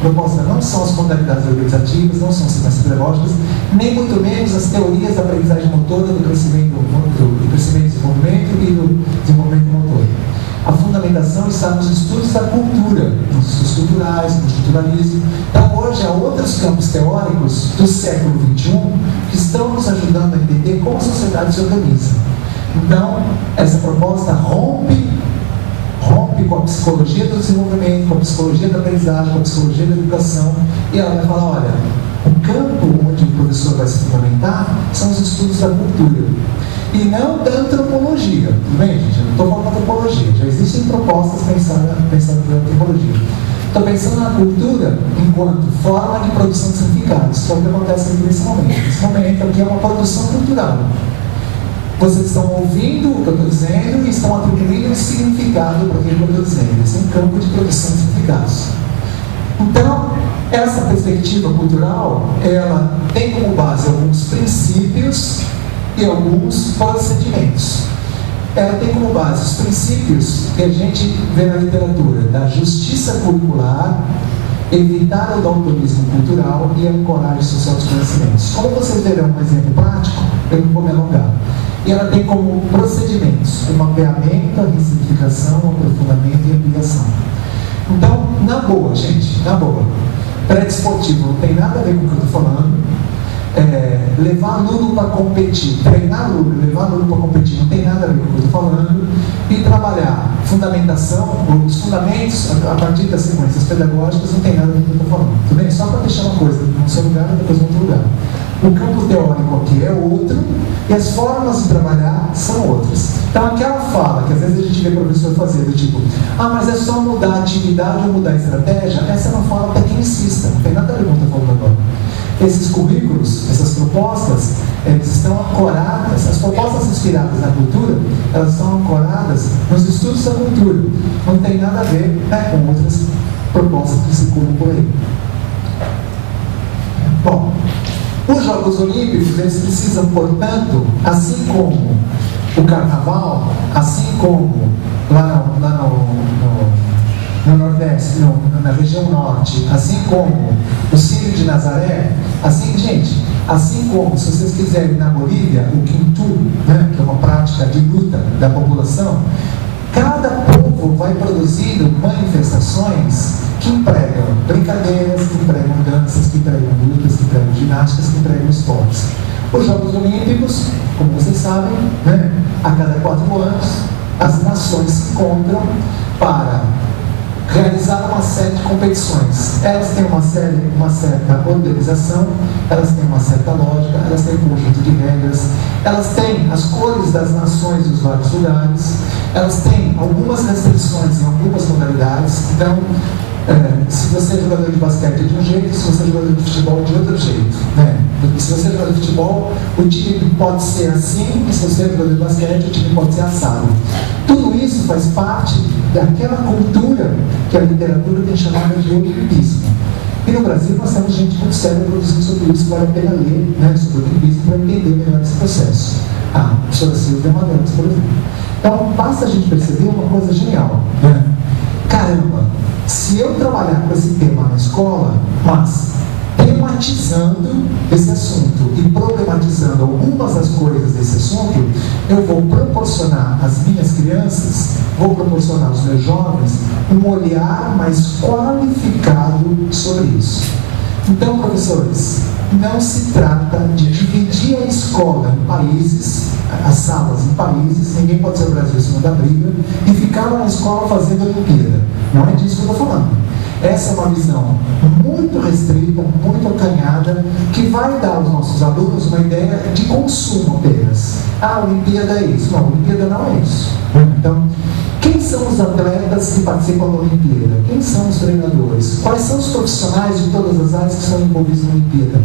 proposta não são as modalidades organizativas, não são as ciências pedagógicas, nem muito menos as teorias da aprendizagem motora, do crescimento e desenvolvimento e do desenvolvimento motor. A fundamentação está nos estudos da cultura, nos estudos culturais, no estruturalismo. Então, hoje, há outros campos teóricos do século XXI que estão nos ajudando a entender como a sociedade se organiza. Então, essa proposta rompe com a psicologia do desenvolvimento, com a psicologia da aprendizagem, com a psicologia da educação, e ela vai falar, olha, o campo onde o professor vai se fundamentar são os estudos da cultura. E não da antropologia, tudo bem, gente? Eu não estou falando da antropologia, já existem propostas pensando na antropologia. Estou pensando na cultura enquanto forma de produção de significados, que é o que acontece aqui nesse momento. Esse momento aqui é uma produção cultural. Vocês estão ouvindo o que eu estou dizendo e estão atribuindo um significado para aquilo que eu estou dizendo. Esse é um campo de produção de significados. Então, essa perspectiva cultural, ela tem como base alguns princípios e alguns procedimentos. Ela tem como base os princípios que a gente vê na literatura, da justiça curricular, evitar o daltonismo cultural e a ancoragem social dos conhecimentos. Como vocês verão um exemplo prático, eu não vou me alongar. E ela tem como procedimentos o mapeamento, a ressignificação, o aprofundamento e a ampliação. Então, na boa, gente, na boa, pré-desportivo não tem nada a ver com o que eu estou falando. Levar aluno para competir, treinar aluno, levar aluno para competir, não tem nada a ver com o que eu estou falando. E trabalhar fundamentação, os fundamentos a partir das sequências pedagógicas, não tem nada a ver com o que eu estou falando. Tudo bem? Só para deixar uma coisa no seu lugar e depois em outro lugar. O campo teórico aqui é outro e as formas de trabalhar são outras. Então, aquela fala que às vezes a gente vê o professor fazer, do tipo, mas é só mudar a atividade ou mudar a estratégia, essa é uma fala tecnicista, não tem nada a ver com o que eu estou falando agora. Esses currículos, essas propostas, eles estão ancoradas, as propostas inspiradas na cultura, elas estão ancoradas nos estudos da cultura. Não tem nada a ver, né, com outras propostas que circulam por aí. Bom, os Jogos Olímpicos, eles precisam, portanto, assim como o Carnaval, assim como lá no Nordeste, na região Norte, assim como o Círio de Nazaré, assim, gente, assim como, se vocês quiserem, na Bolívia, o Quintu, né, que é uma prática de luta da população, cada povo vai produzindo manifestações que empregam brincadeiras, que empregam danças, que empregam lutas, que empregam ginásticas, que empregam esportes. Os Jogos Olímpicos, como vocês sabem, né, a cada 4 anos, as nações se encontram para realizar uma série de competições. Elas têm uma certa organização, elas têm uma certa lógica, elas têm um conjunto de regras, elas têm as cores das nações dos vários lugares, elas têm algumas restrições em algumas modalidades. Então, se você é jogador de basquete de um jeito, se você é jogador de futebol de outro jeito, né? Se você é jogador de futebol, o time pode ser assim, e se você é jogador de basquete, o time pode ser assado. Tudo isso faz parte daquela cultura que a literatura tem chamado de olimpismo. E no Brasil nós temos gente muito séria produzindo sobre isso, vale a pena ler, né, sobre o olimpismo para entender melhor esse processo. A professora Silvia Magalhães, por exemplo. Então, basta a gente perceber uma coisa genial, né? Caramba, se eu trabalhar com esse tema na escola, mas tenho tematizando esse assunto e problematizando algumas das coisas desse assunto, eu vou proporcionar às minhas crianças, vou proporcionar aos meus jovens um olhar mais qualificado sobre isso. Então, professores, não se trata de dividir a escola em países, as salas em países, ninguém pode ser o Brasil em cima da briga, e ficar na escola fazendo a Olimpíada. Não é disso que eu estou falando. Essa é uma visão muito restrita, muito acanhada, que vai dar aos nossos alunos uma ideia de consumo apenas. A Olimpíada é isso. Não, a Olimpíada não é isso. Então, quem são os atletas que participam da Olimpíada? Quem são os treinadores? Quais são os profissionais de todas as áreas que são envolvidos na Olimpíada?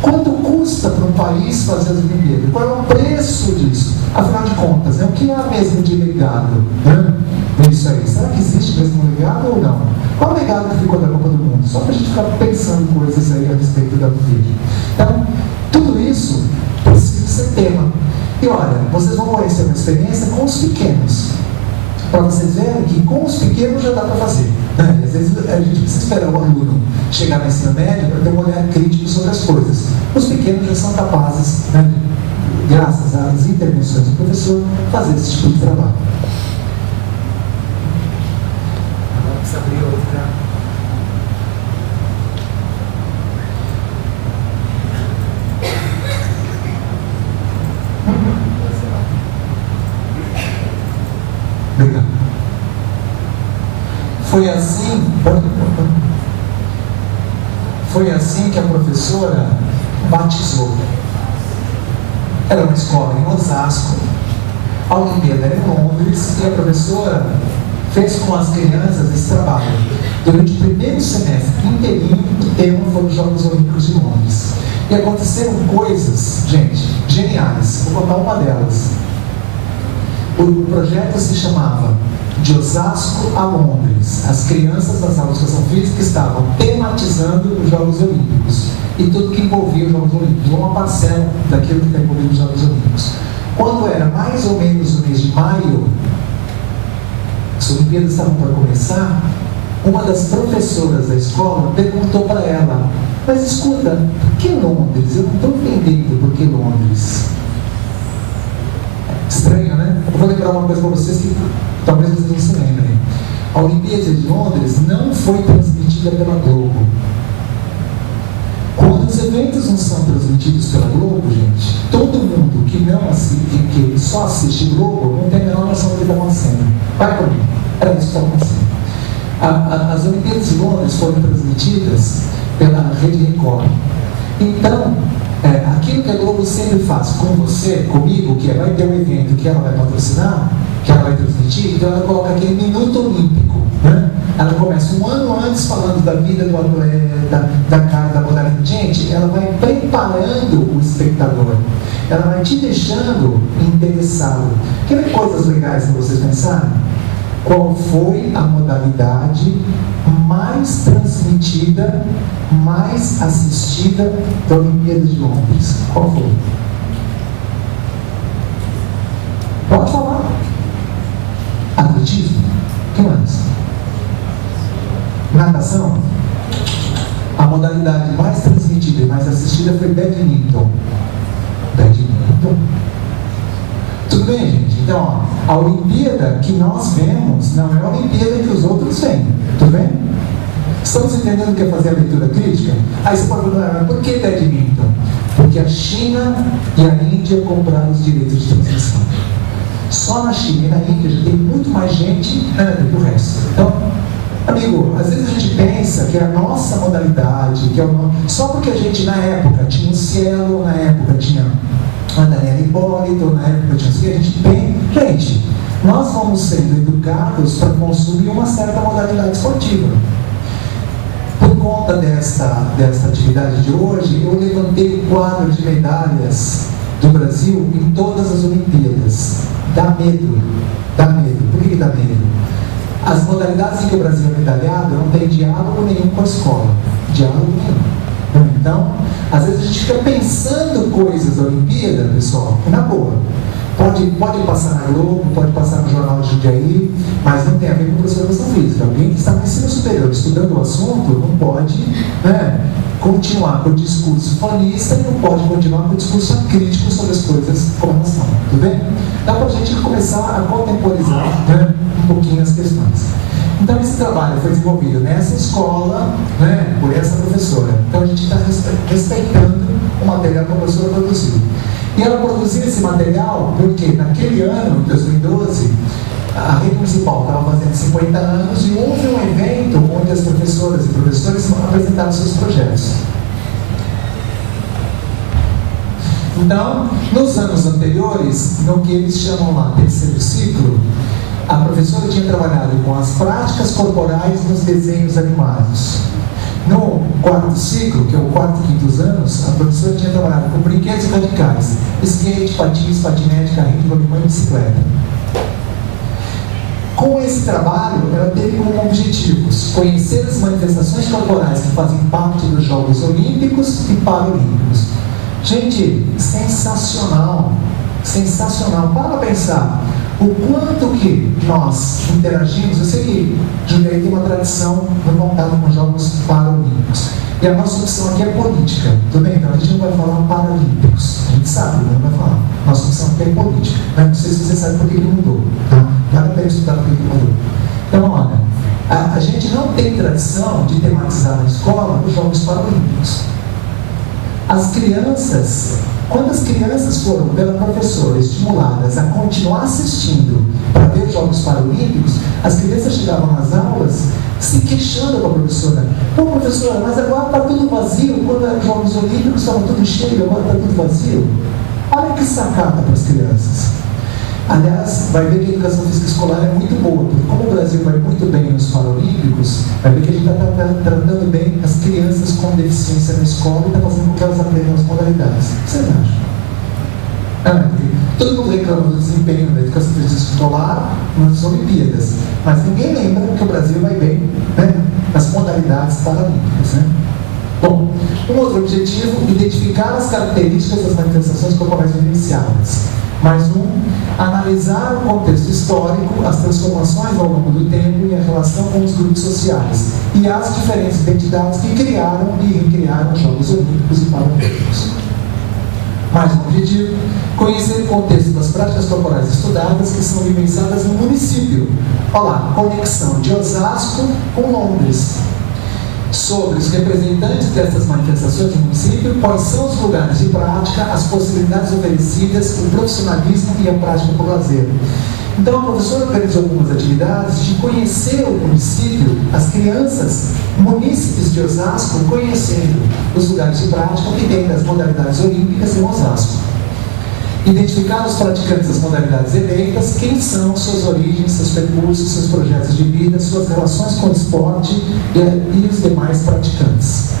Quanto custa para um país fazer as Olimpíadas? Qual é o preço disso? Afinal de contas, o que há mesmo de legado? Isso aí. Será que existe mesmo um legado ou não? Qual o legado que ficou da Copa do Mundo? Só para a gente ficar pensando coisas aí a respeito da Olimpíada. Então, tudo isso precisa ser tema. E olha, vocês vão conhecer uma experiência com os pequenos. Para vocês verem que com os pequenos já dá para fazer. Às vezes a gente precisa esperar o aluno chegar na ensino médio para ter um olhar crítico sobre as coisas. Os pequenos já são capazes, graças às intervenções do professor, fazer esse tipo de trabalho. Agora precisa abrir outra. Obrigado. Foi assim que a professora batizou. Era uma escola em Osasco, a Olimpíada era em Londres, e a professora fez com as crianças esse trabalho. Durante o primeiro semestre inteirinho, o tema foi os Jogos Olímpicos de Londres. E aconteceram coisas, gente, geniais. Vou contar uma delas. O projeto se chamava De Osasco a Londres. As crianças das aulas de educação física estavam tematizando os Jogos Olímpicos e tudo que envolvia os Jogos Olímpicos, uma parcela daquilo que está envolvido nos Jogos Olímpicos. Quando era mais ou menos o mês de maio, as Olimpíadas estavam para começar, uma das professoras da escola perguntou para ela: mas escuta, por que Londres? Eu não estou entendendo por que Londres. Estranho, né? Eu vou lembrar uma coisa para vocês que talvez vocês não se lembrem. A Olimpíada de Londres não foi transmitida pela Globo. Quando os eventos não são transmitidos pela Globo, gente, todo mundo que não assiste, que só assiste Globo, não tem a menor noção do que está acontecendo. Vai por mim. Era isso que está acontecendo. As Olimpíadas de Londres foram transmitidas pela Rede Record. Então, aquilo que a Globo sempre faz com você, comigo, que vai ter um evento que ela vai patrocinar, que ela vai transmitir, então ela coloca aquele minuto olímpico, né? Ela começa um ano antes falando da vida do atleta, da cara, da modalidade. Gente, ela vai preparando o espectador, ela vai te deixando interessado. Quer ver coisas legais para vocês pensarem? Qual foi a modalidade mais transmitida, mais assistida da Olimpíada de Londres? Qual foi? Pode falar. Atletismo? O que mais? Natação? A modalidade mais transmitida e mais assistida foi badminton. Badminton? Tudo bem, gente? Então, a Olimpíada que nós vemos não é a Olimpíada que os outros veem. Tudo bem? Estamos entendendo o que é fazer a leitura crítica? Aí você pode perguntar, por que badminton? Porque a China e a Índia compraram os direitos de transmissão. Só na China e na Índia já tem muito mais gente do que o resto. Então, amigo, às vezes a gente pensa que é a nossa modalidade, que é só porque a gente na época tinha o Cielo, na época tinha a Daniela Hipólito, na época tinha assim, a gente tem. Gente, nós vamos sendo educados para consumir uma certa modalidade esportiva. Por conta desta atividade de hoje, eu levantei o quadro de medalhas do Brasil em todas as Olimpíadas. Dá medo. Por que dá medo? As modalidades em que o Brasil é medalhado não tem diálogo nenhum com a escola. Diálogo nenhum. Então, às vezes a gente fica pensando coisas da Olimpíada, pessoal, na boa. Pode passar na Globo, pode passar no Jornal de Jundiaí, mas não tem a ver com professor de educação física. Alguém que está no ensino superior estudando o assunto não pode continuar com o discurso fanista e não pode continuar com o discurso crítico sobre as coisas como elas estão, tudo bem? Dá para a gente começar a contemporizar, né, um pouquinho as questões. Então esse trabalho foi desenvolvido nessa escola, né, por essa professora. Então a gente está respeitando o material que a professora produziu. E ela produziu esse material porque naquele ano, em 2012, a rede municipal estava fazendo 50 anos e houve um evento onde as professoras e professores apresentaram seus projetos. Então, nos anos anteriores, no que eles chamam lá terceiro ciclo, a professora tinha trabalhado com as práticas corporais nos desenhos animados. No quarto ciclo, que é o quarto e quinto anos, a professora tinha trabalhado com brinquedos radicais: skate, patins, patinete, carrinho, rolimã e bicicleta. Com esse trabalho, ela teve como objetivos conhecer as manifestações corporais que fazem parte dos Jogos Olímpicos e Paralímpicos. Gente, sensacional! Sensacional! Para pensar o quanto que nós interagimos. Eu sei que Jundiaí tem uma tradição voltada com os Jogos Paralímpicos. E a nossa opção aqui é política. Tudo bem? Então a gente não vai falar Paralímpicos. A gente sabe, não vai falar. Nossa opção aqui é política. Mas não sei se você sabe por que ele mudou. Tá? Vale a pena estudar por que ele mudou. Então, olha, a gente não tem tradição de tematizar na escola os Jogos Paralímpicos. As crianças, quando as crianças foram pela professora estimuladas a continuar assistindo para ver os Jogos Paralímpicos, as crianças chegavam nas aulas se queixando com a professora: pô, professora, mas agora está tudo vazio, quando eram os Jogos Olímpicos estava tudo cheio, agora está tudo vazio. Olha que sacada para as crianças. Aliás, vai ver que a educação física escolar é muito boa, porque como o Brasil vai muito bem nos Paralímpicos, vai ver que a gente está tratando bem as crianças com deficiência na escola e está fazendo com que elas aprendam as modalidades. O que você acha? Todo mundo reclama do desempenho da educação física escolar nas Olimpíadas, mas ninguém lembra que o Brasil vai bem, né, nas modalidades paralímpicas, né? Bom, um outro objetivo: identificar as características das manifestações corporais vivenciadas. Mais um: analisar o contexto histórico, as transformações ao longo do tempo e a relação com os grupos sociais e as diferentes identidades que criaram e recriaram os Jogos Olímpicos e Paralímpicos. Mais um objetivo: conhecer o contexto das práticas corporais estudadas que são vivenciadas no município. Olha lá, conexão de Osasco com Londres. Sobre os representantes dessas manifestações do município, quais são os lugares de prática, as possibilidades oferecidas, o profissionalismo e a prática por lazer. Então, a professora organizou algumas atividades de conhecer o município, as crianças munícipes de Osasco conhecendo os lugares de prática que tem das modalidades olímpicas em Osasco. Identificar os praticantes das modalidades eleitas, quem são, suas origens, seus percursos, seus projetos de vida, suas relações com o esporte e os demais praticantes.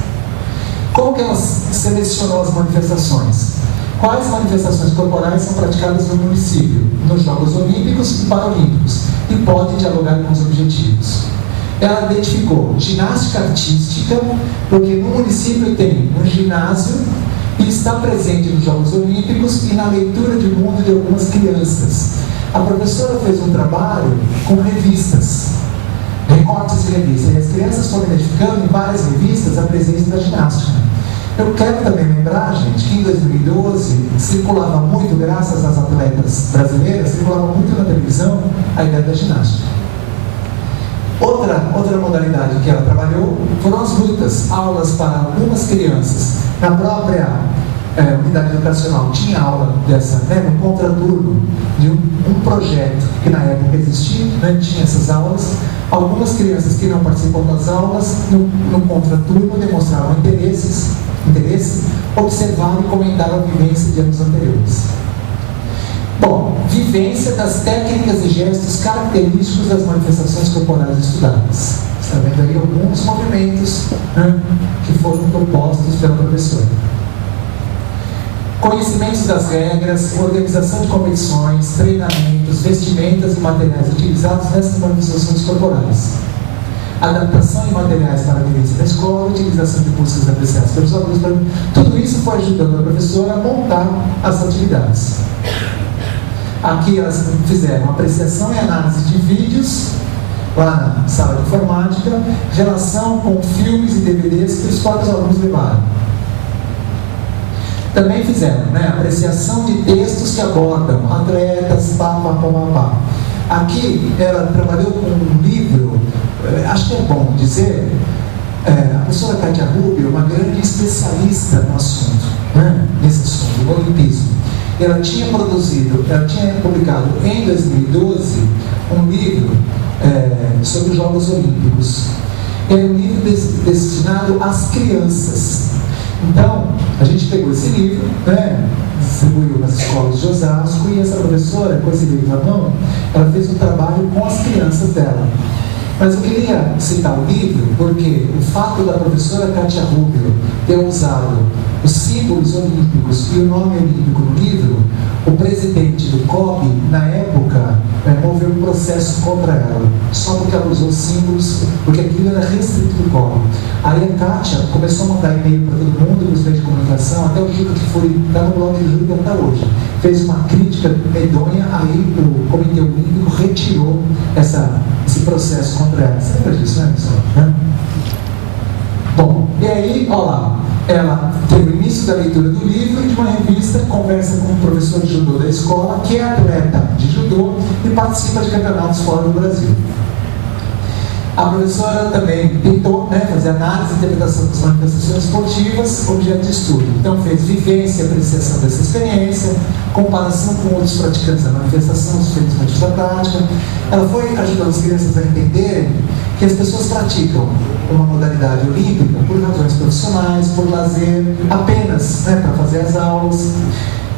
Como que ela selecionou as manifestações? Quais manifestações corporais são praticadas no município, nos Jogos Olímpicos e Paralímpicos, e pode dialogar com os objetivos? Ela identificou ginástica artística, porque no município tem um ginásio e está presente nos Jogos Olímpicos e na leitura de mundo de algumas crianças. A professora fez um trabalho com revistas, recortes de revistas, e as crianças foram identificando em várias revistas a presença da ginástica. Eu quero também lembrar, gente, que em 2012 circulava muito, graças às atletas brasileiras, circulava muito na televisão a ideia da ginástica. Outra modalidade que ela trabalhou foram as lutas, aulas para algumas crianças. Na própria unidade educacional tinha aula dessa, no contraturno de um projeto que na época existia, tinha essas aulas. Algumas crianças que não participam das aulas, no contraturno, demonstravam interesse, observavam e comentavam a vivência de anos anteriores. Bom, vivência das técnicas e gestos característicos das manifestações corporais estudadas. Está vendo aí alguns movimentos que foram propostos pela professora. Conhecimentos das regras, organização de competições, treinamentos, vestimentas e materiais utilizados nessas manifestações corporais. Adaptação de materiais para a vivência da escola, utilização de músicas apreciadas pelos alunos. Tudo isso foi ajudando a professora a montar as atividades. Aqui elas fizeram apreciação e análise de vídeos lá na sala de informática, relação com filmes e DVDs que os próprios alunos levaram. Também fizeram, apreciação de textos que abordam atletas, pá. Aqui ela trabalhou com um livro, acho que é bom dizer, a professora Kátia Rubio é uma grande especialista no assunto, nesse assunto, no olimpismo. Ela tinha publicado em 2012 um livro sobre os Jogos Olímpicos. É um livro destinado às crianças. Então, a gente pegou esse livro, distribuiu nas escolas de Osasco, e essa professora, com esse livro na mão, ela fez um trabalho com as crianças dela. Mas eu queria citar o livro porque o fato da professora Kátia Rubio ter usado os símbolos olímpicos e o nome olímpico no livro, o presidente do COB, na época, moveu um processo contra ela, só porque ela usou símbolos, porque aquilo era restrito do COB. Aí a Kátia começou a mandar e-mail para todo mundo, nos meios de comunicação, até o dia que foi dar no blog de julho até hoje. Fez uma crítica medonha, aí o Comitê Olímpico retirou esse processo contra ela. Você lembra disso, pessoal? Bom, e aí, olha lá, ela teve o início da leitura do livro e de uma revista, conversa com um professor de judô da escola, que é atleta de judô e participa de campeonatos fora do Brasil. A professora também tentou fazer análise e interpretação das manifestações esportivas, objeto de estudo. Então fez vivência e apreciação dessa experiência, comparação com outros praticantes da manifestação, os feitos da prática. Ela foi ajudando as crianças a entenderem que as pessoas praticam uma modalidade olímpica por razões profissionais, por lazer, apenas para fazer as aulas.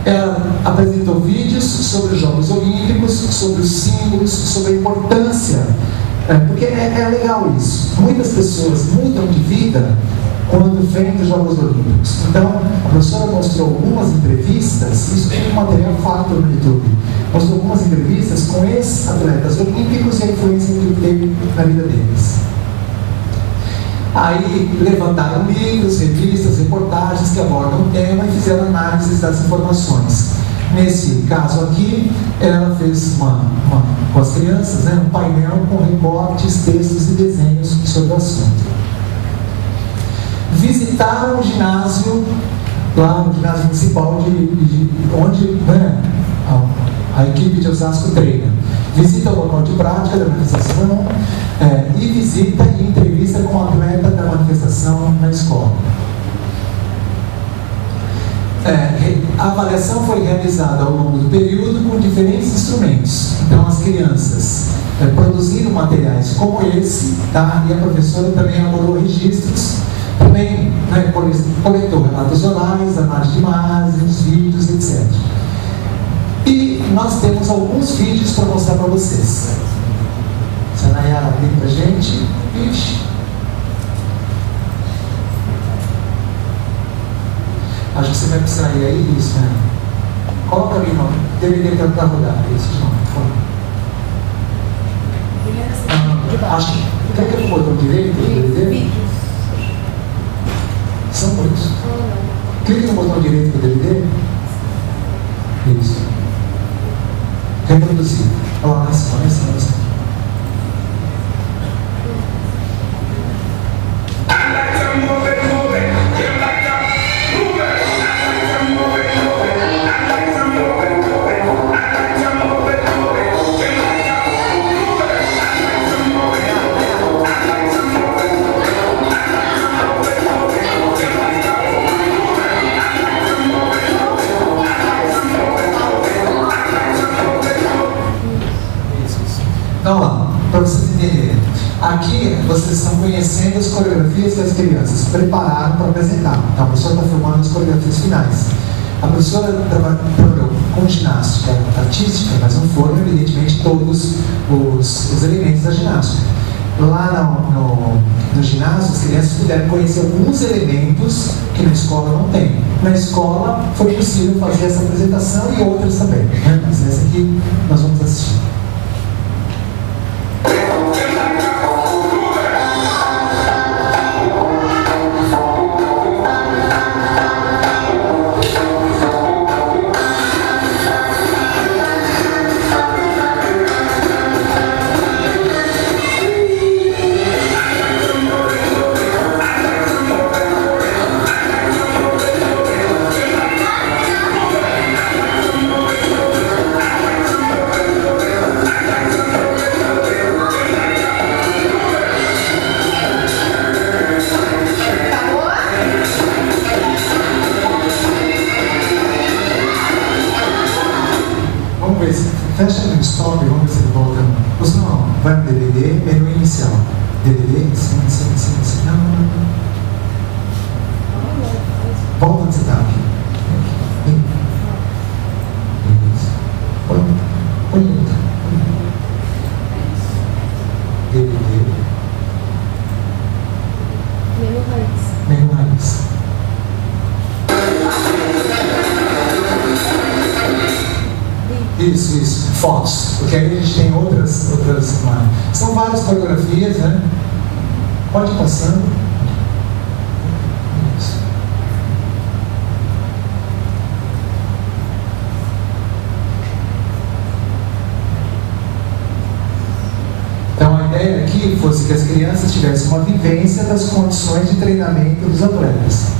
Ela apresentou vídeos sobre os Jogos Olímpicos, sobre os símbolos, sobre a importância. Porque é legal isso. Muitas pessoas mudam de vida quando vêm dos Jogos Olímpicos. Então, a professora mostrou algumas entrevistas, isso tem um material fato no YouTube, mostrou algumas entrevistas com ex-atletas olímpicos e a influência que teve na vida deles. Aí levantaram livros, revistas, reportagens que abordam o tema e fizeram análises das informações. Nesse caso aqui, ela fez com as crianças, um painel com recortes, textos e desenhos sobre o assunto. Visitaram o ginásio, lá no ginásio municipal onde a equipe de Osasco treina. Visita o local de prática da manifestação e visita e entrevista com o atleta da manifestação na escola. A avaliação foi realizada ao longo do período com diferentes instrumentos. Então, as crianças produziram materiais como esse, e a professora também elaborou registros, também coletou relatos orais, análise de imagens, vídeos, etc. E nós temos alguns vídeos para mostrar para vocês. Se a Nayara abrir para a gente, acho que você vai precisar ir aí, isso, Coloca ali, não. DVD para rodar. Isso, não. Acho que. Quer que eu botão direito do DVD? São muitos. Clique no botão direito do DVD. Isso. Reproduzir. Olha lá, nessa. Então, lá, para vocês entenderem, aqui vocês estão conhecendo as coreografias que as crianças prepararam para apresentar. Então, a professora está filmando as coreografias finais. A professora trabalhou com ginástica artística, mas não foram, evidentemente, todos os elementos da ginástica. Lá no ginásio, as crianças puderam conhecer alguns elementos que na escola não tem. Na escola foi possível fazer essa apresentação e outras também. Mas essa aqui nós vamos assistir. DVD, menu inicial. DVD, sim. Não. Volta onde você está aqui. Põe outra. DVD. Menu raiz. Isso. Fotos. Porque aí a gente tem outras. São várias coreografias, né? Pode ir passando. Isso. Então a ideia aqui fosse que as crianças tivessem uma vivência das condições de treinamento dos atletas.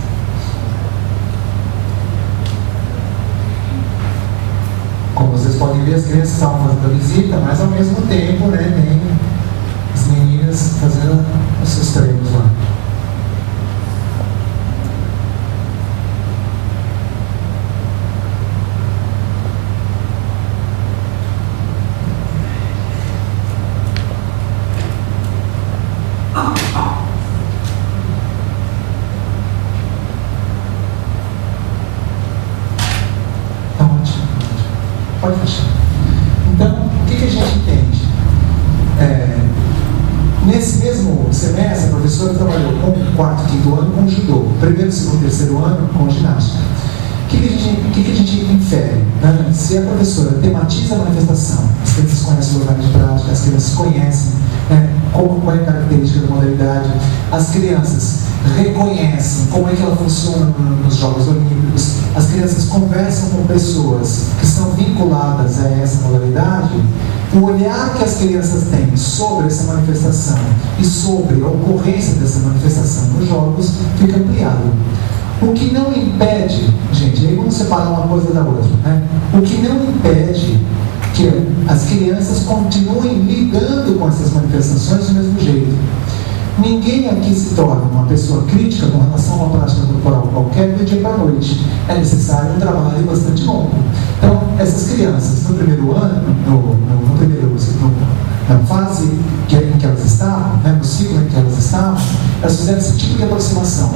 Como vocês podem ver, as crianças estavam fazendo a visita, mas ao mesmo tempo, né, tem as meninas fazendo os seus treinos lá. Pode fechar. Então, o que a gente entende? Nesse mesmo semestre, a professora trabalhou com o quarto e quinto ano com judô, primeiro, segundo e terceiro ano com ginástica. O que a gente infere? Né? Se a professora tematiza a manifestação, as crianças conhecem o lugar de prática, as crianças conhecem qual é a característica da modalidade, as crianças reconhecem como é que ela funciona nos Jogos Olímpicos, as crianças conversam com pessoas que são vinculadas a essa modalidade, o olhar que as crianças têm sobre essa manifestação e sobre a ocorrência dessa manifestação nos Jogos fica ampliado. O que não impede, gente, aí vamos separar uma coisa da outra, né? O que não impede que as crianças continuem lidando com essas manifestações do mesmo jeito. Ninguém aqui se torna uma pessoa crítica com relação a uma prática corporal qualquer do dia para a noite. É necessário um trabalho bastante longo. Então, essas crianças, no primeiro ano, na fase em que elas estavam, né, no ciclo em que elas estavam, elas fizeram esse tipo de aproximação.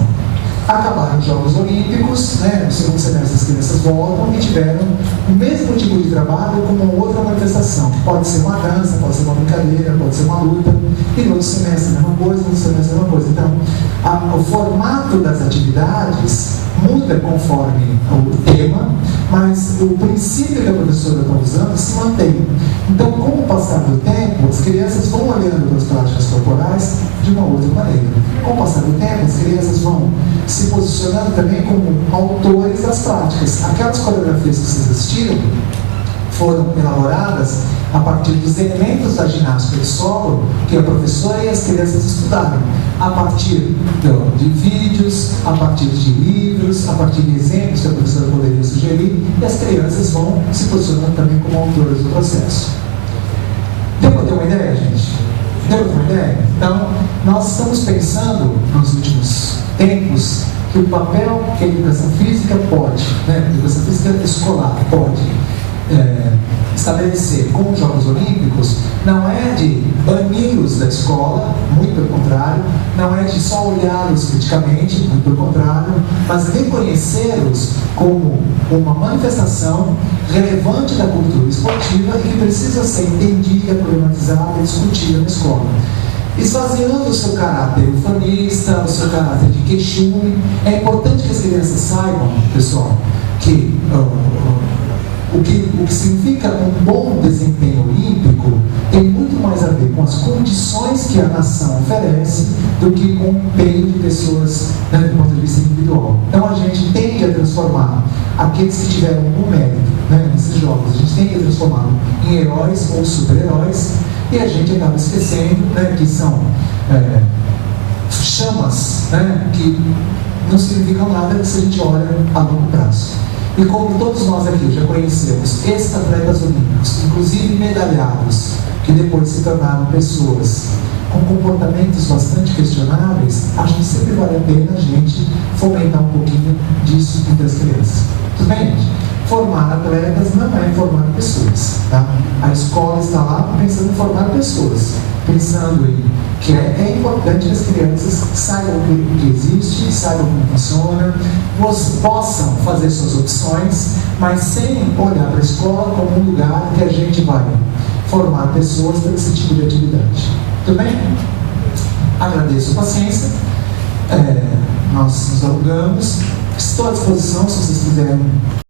Acabaram os Jogos Olímpicos, né, no segundo semestre as crianças voltam e tiveram o mesmo tipo de trabalho como uma outra manifestação, que pode ser uma dança, pode ser uma brincadeira, pode ser uma luta, e no outro semestre a mesma coisa, no outro semestre a mesma coisa. Então, o formato das atividades muda conforme o tema, mas o princípio que a professora está usando se mantém. Então, com o passar do tempo, as crianças vão olhando para as práticas corporais de uma outra maneira. Com o passar do tempo, as crianças vão se posicionando também como autores das práticas. Aquelas coreografias que vocês assistiram foram elaboradas a partir dos elementos da ginástica de solo que a professora e as crianças estudaram, a partir de vídeos, a partir de livros, a partir de exemplos que a professora poderia sugerir, e as crianças vão se posicionando também como autoras do processo. Deu para ter uma ideia, gente? Deu para ter uma ideia? Então, nós estamos pensando, nos últimos tempos, que o papel que a educação física pode, né, a educação física escolar pode estabelecer com os Jogos Olímpicos, não é de bani-los da escola, muito pelo contrário, não é de só olhá-los criticamente, muito pelo contrário, mas reconhecê-los como uma manifestação relevante da cultura esportiva e que precisa ser entendida, problematizada e discutida na escola. Esvaziando o seu caráter ufanista, o seu caráter de queixume, é importante que as crianças saibam, pessoal, que o que significa um bom desempenho olímpico tem muito mais a ver com as condições que a nação oferece do que com o empenho de pessoas, né, do ponto de vista individual. Então a gente tende a transformar aqueles que tiveram um mérito, né, nesses jogos, a gente tende a transformá-los em heróis ou super-heróis, e a gente acaba esquecendo, né, que são chamas, né, que não significam nada se a gente olha a longo prazo. E como todos nós aqui já conhecemos ex-atletas olímpicos, inclusive medalhados, que depois se tornaram pessoas com comportamentos bastante questionáveis, acho que sempre vale a pena a gente fomentar um pouquinho disso entre as crianças. Tudo bem, gente? Formar atletas não é formar pessoas, tá? A escola está lá pensando em formar pessoas. pensando em que é importante que as crianças saibam o que existe, saibam como funciona, possam fazer suas opções, mas sem olhar para a escola como um lugar que a gente vai formar pessoas para esse tipo de atividade. Tudo bem? Agradeço a paciência. Nós nos alugamos. Estou à disposição se vocês quiserem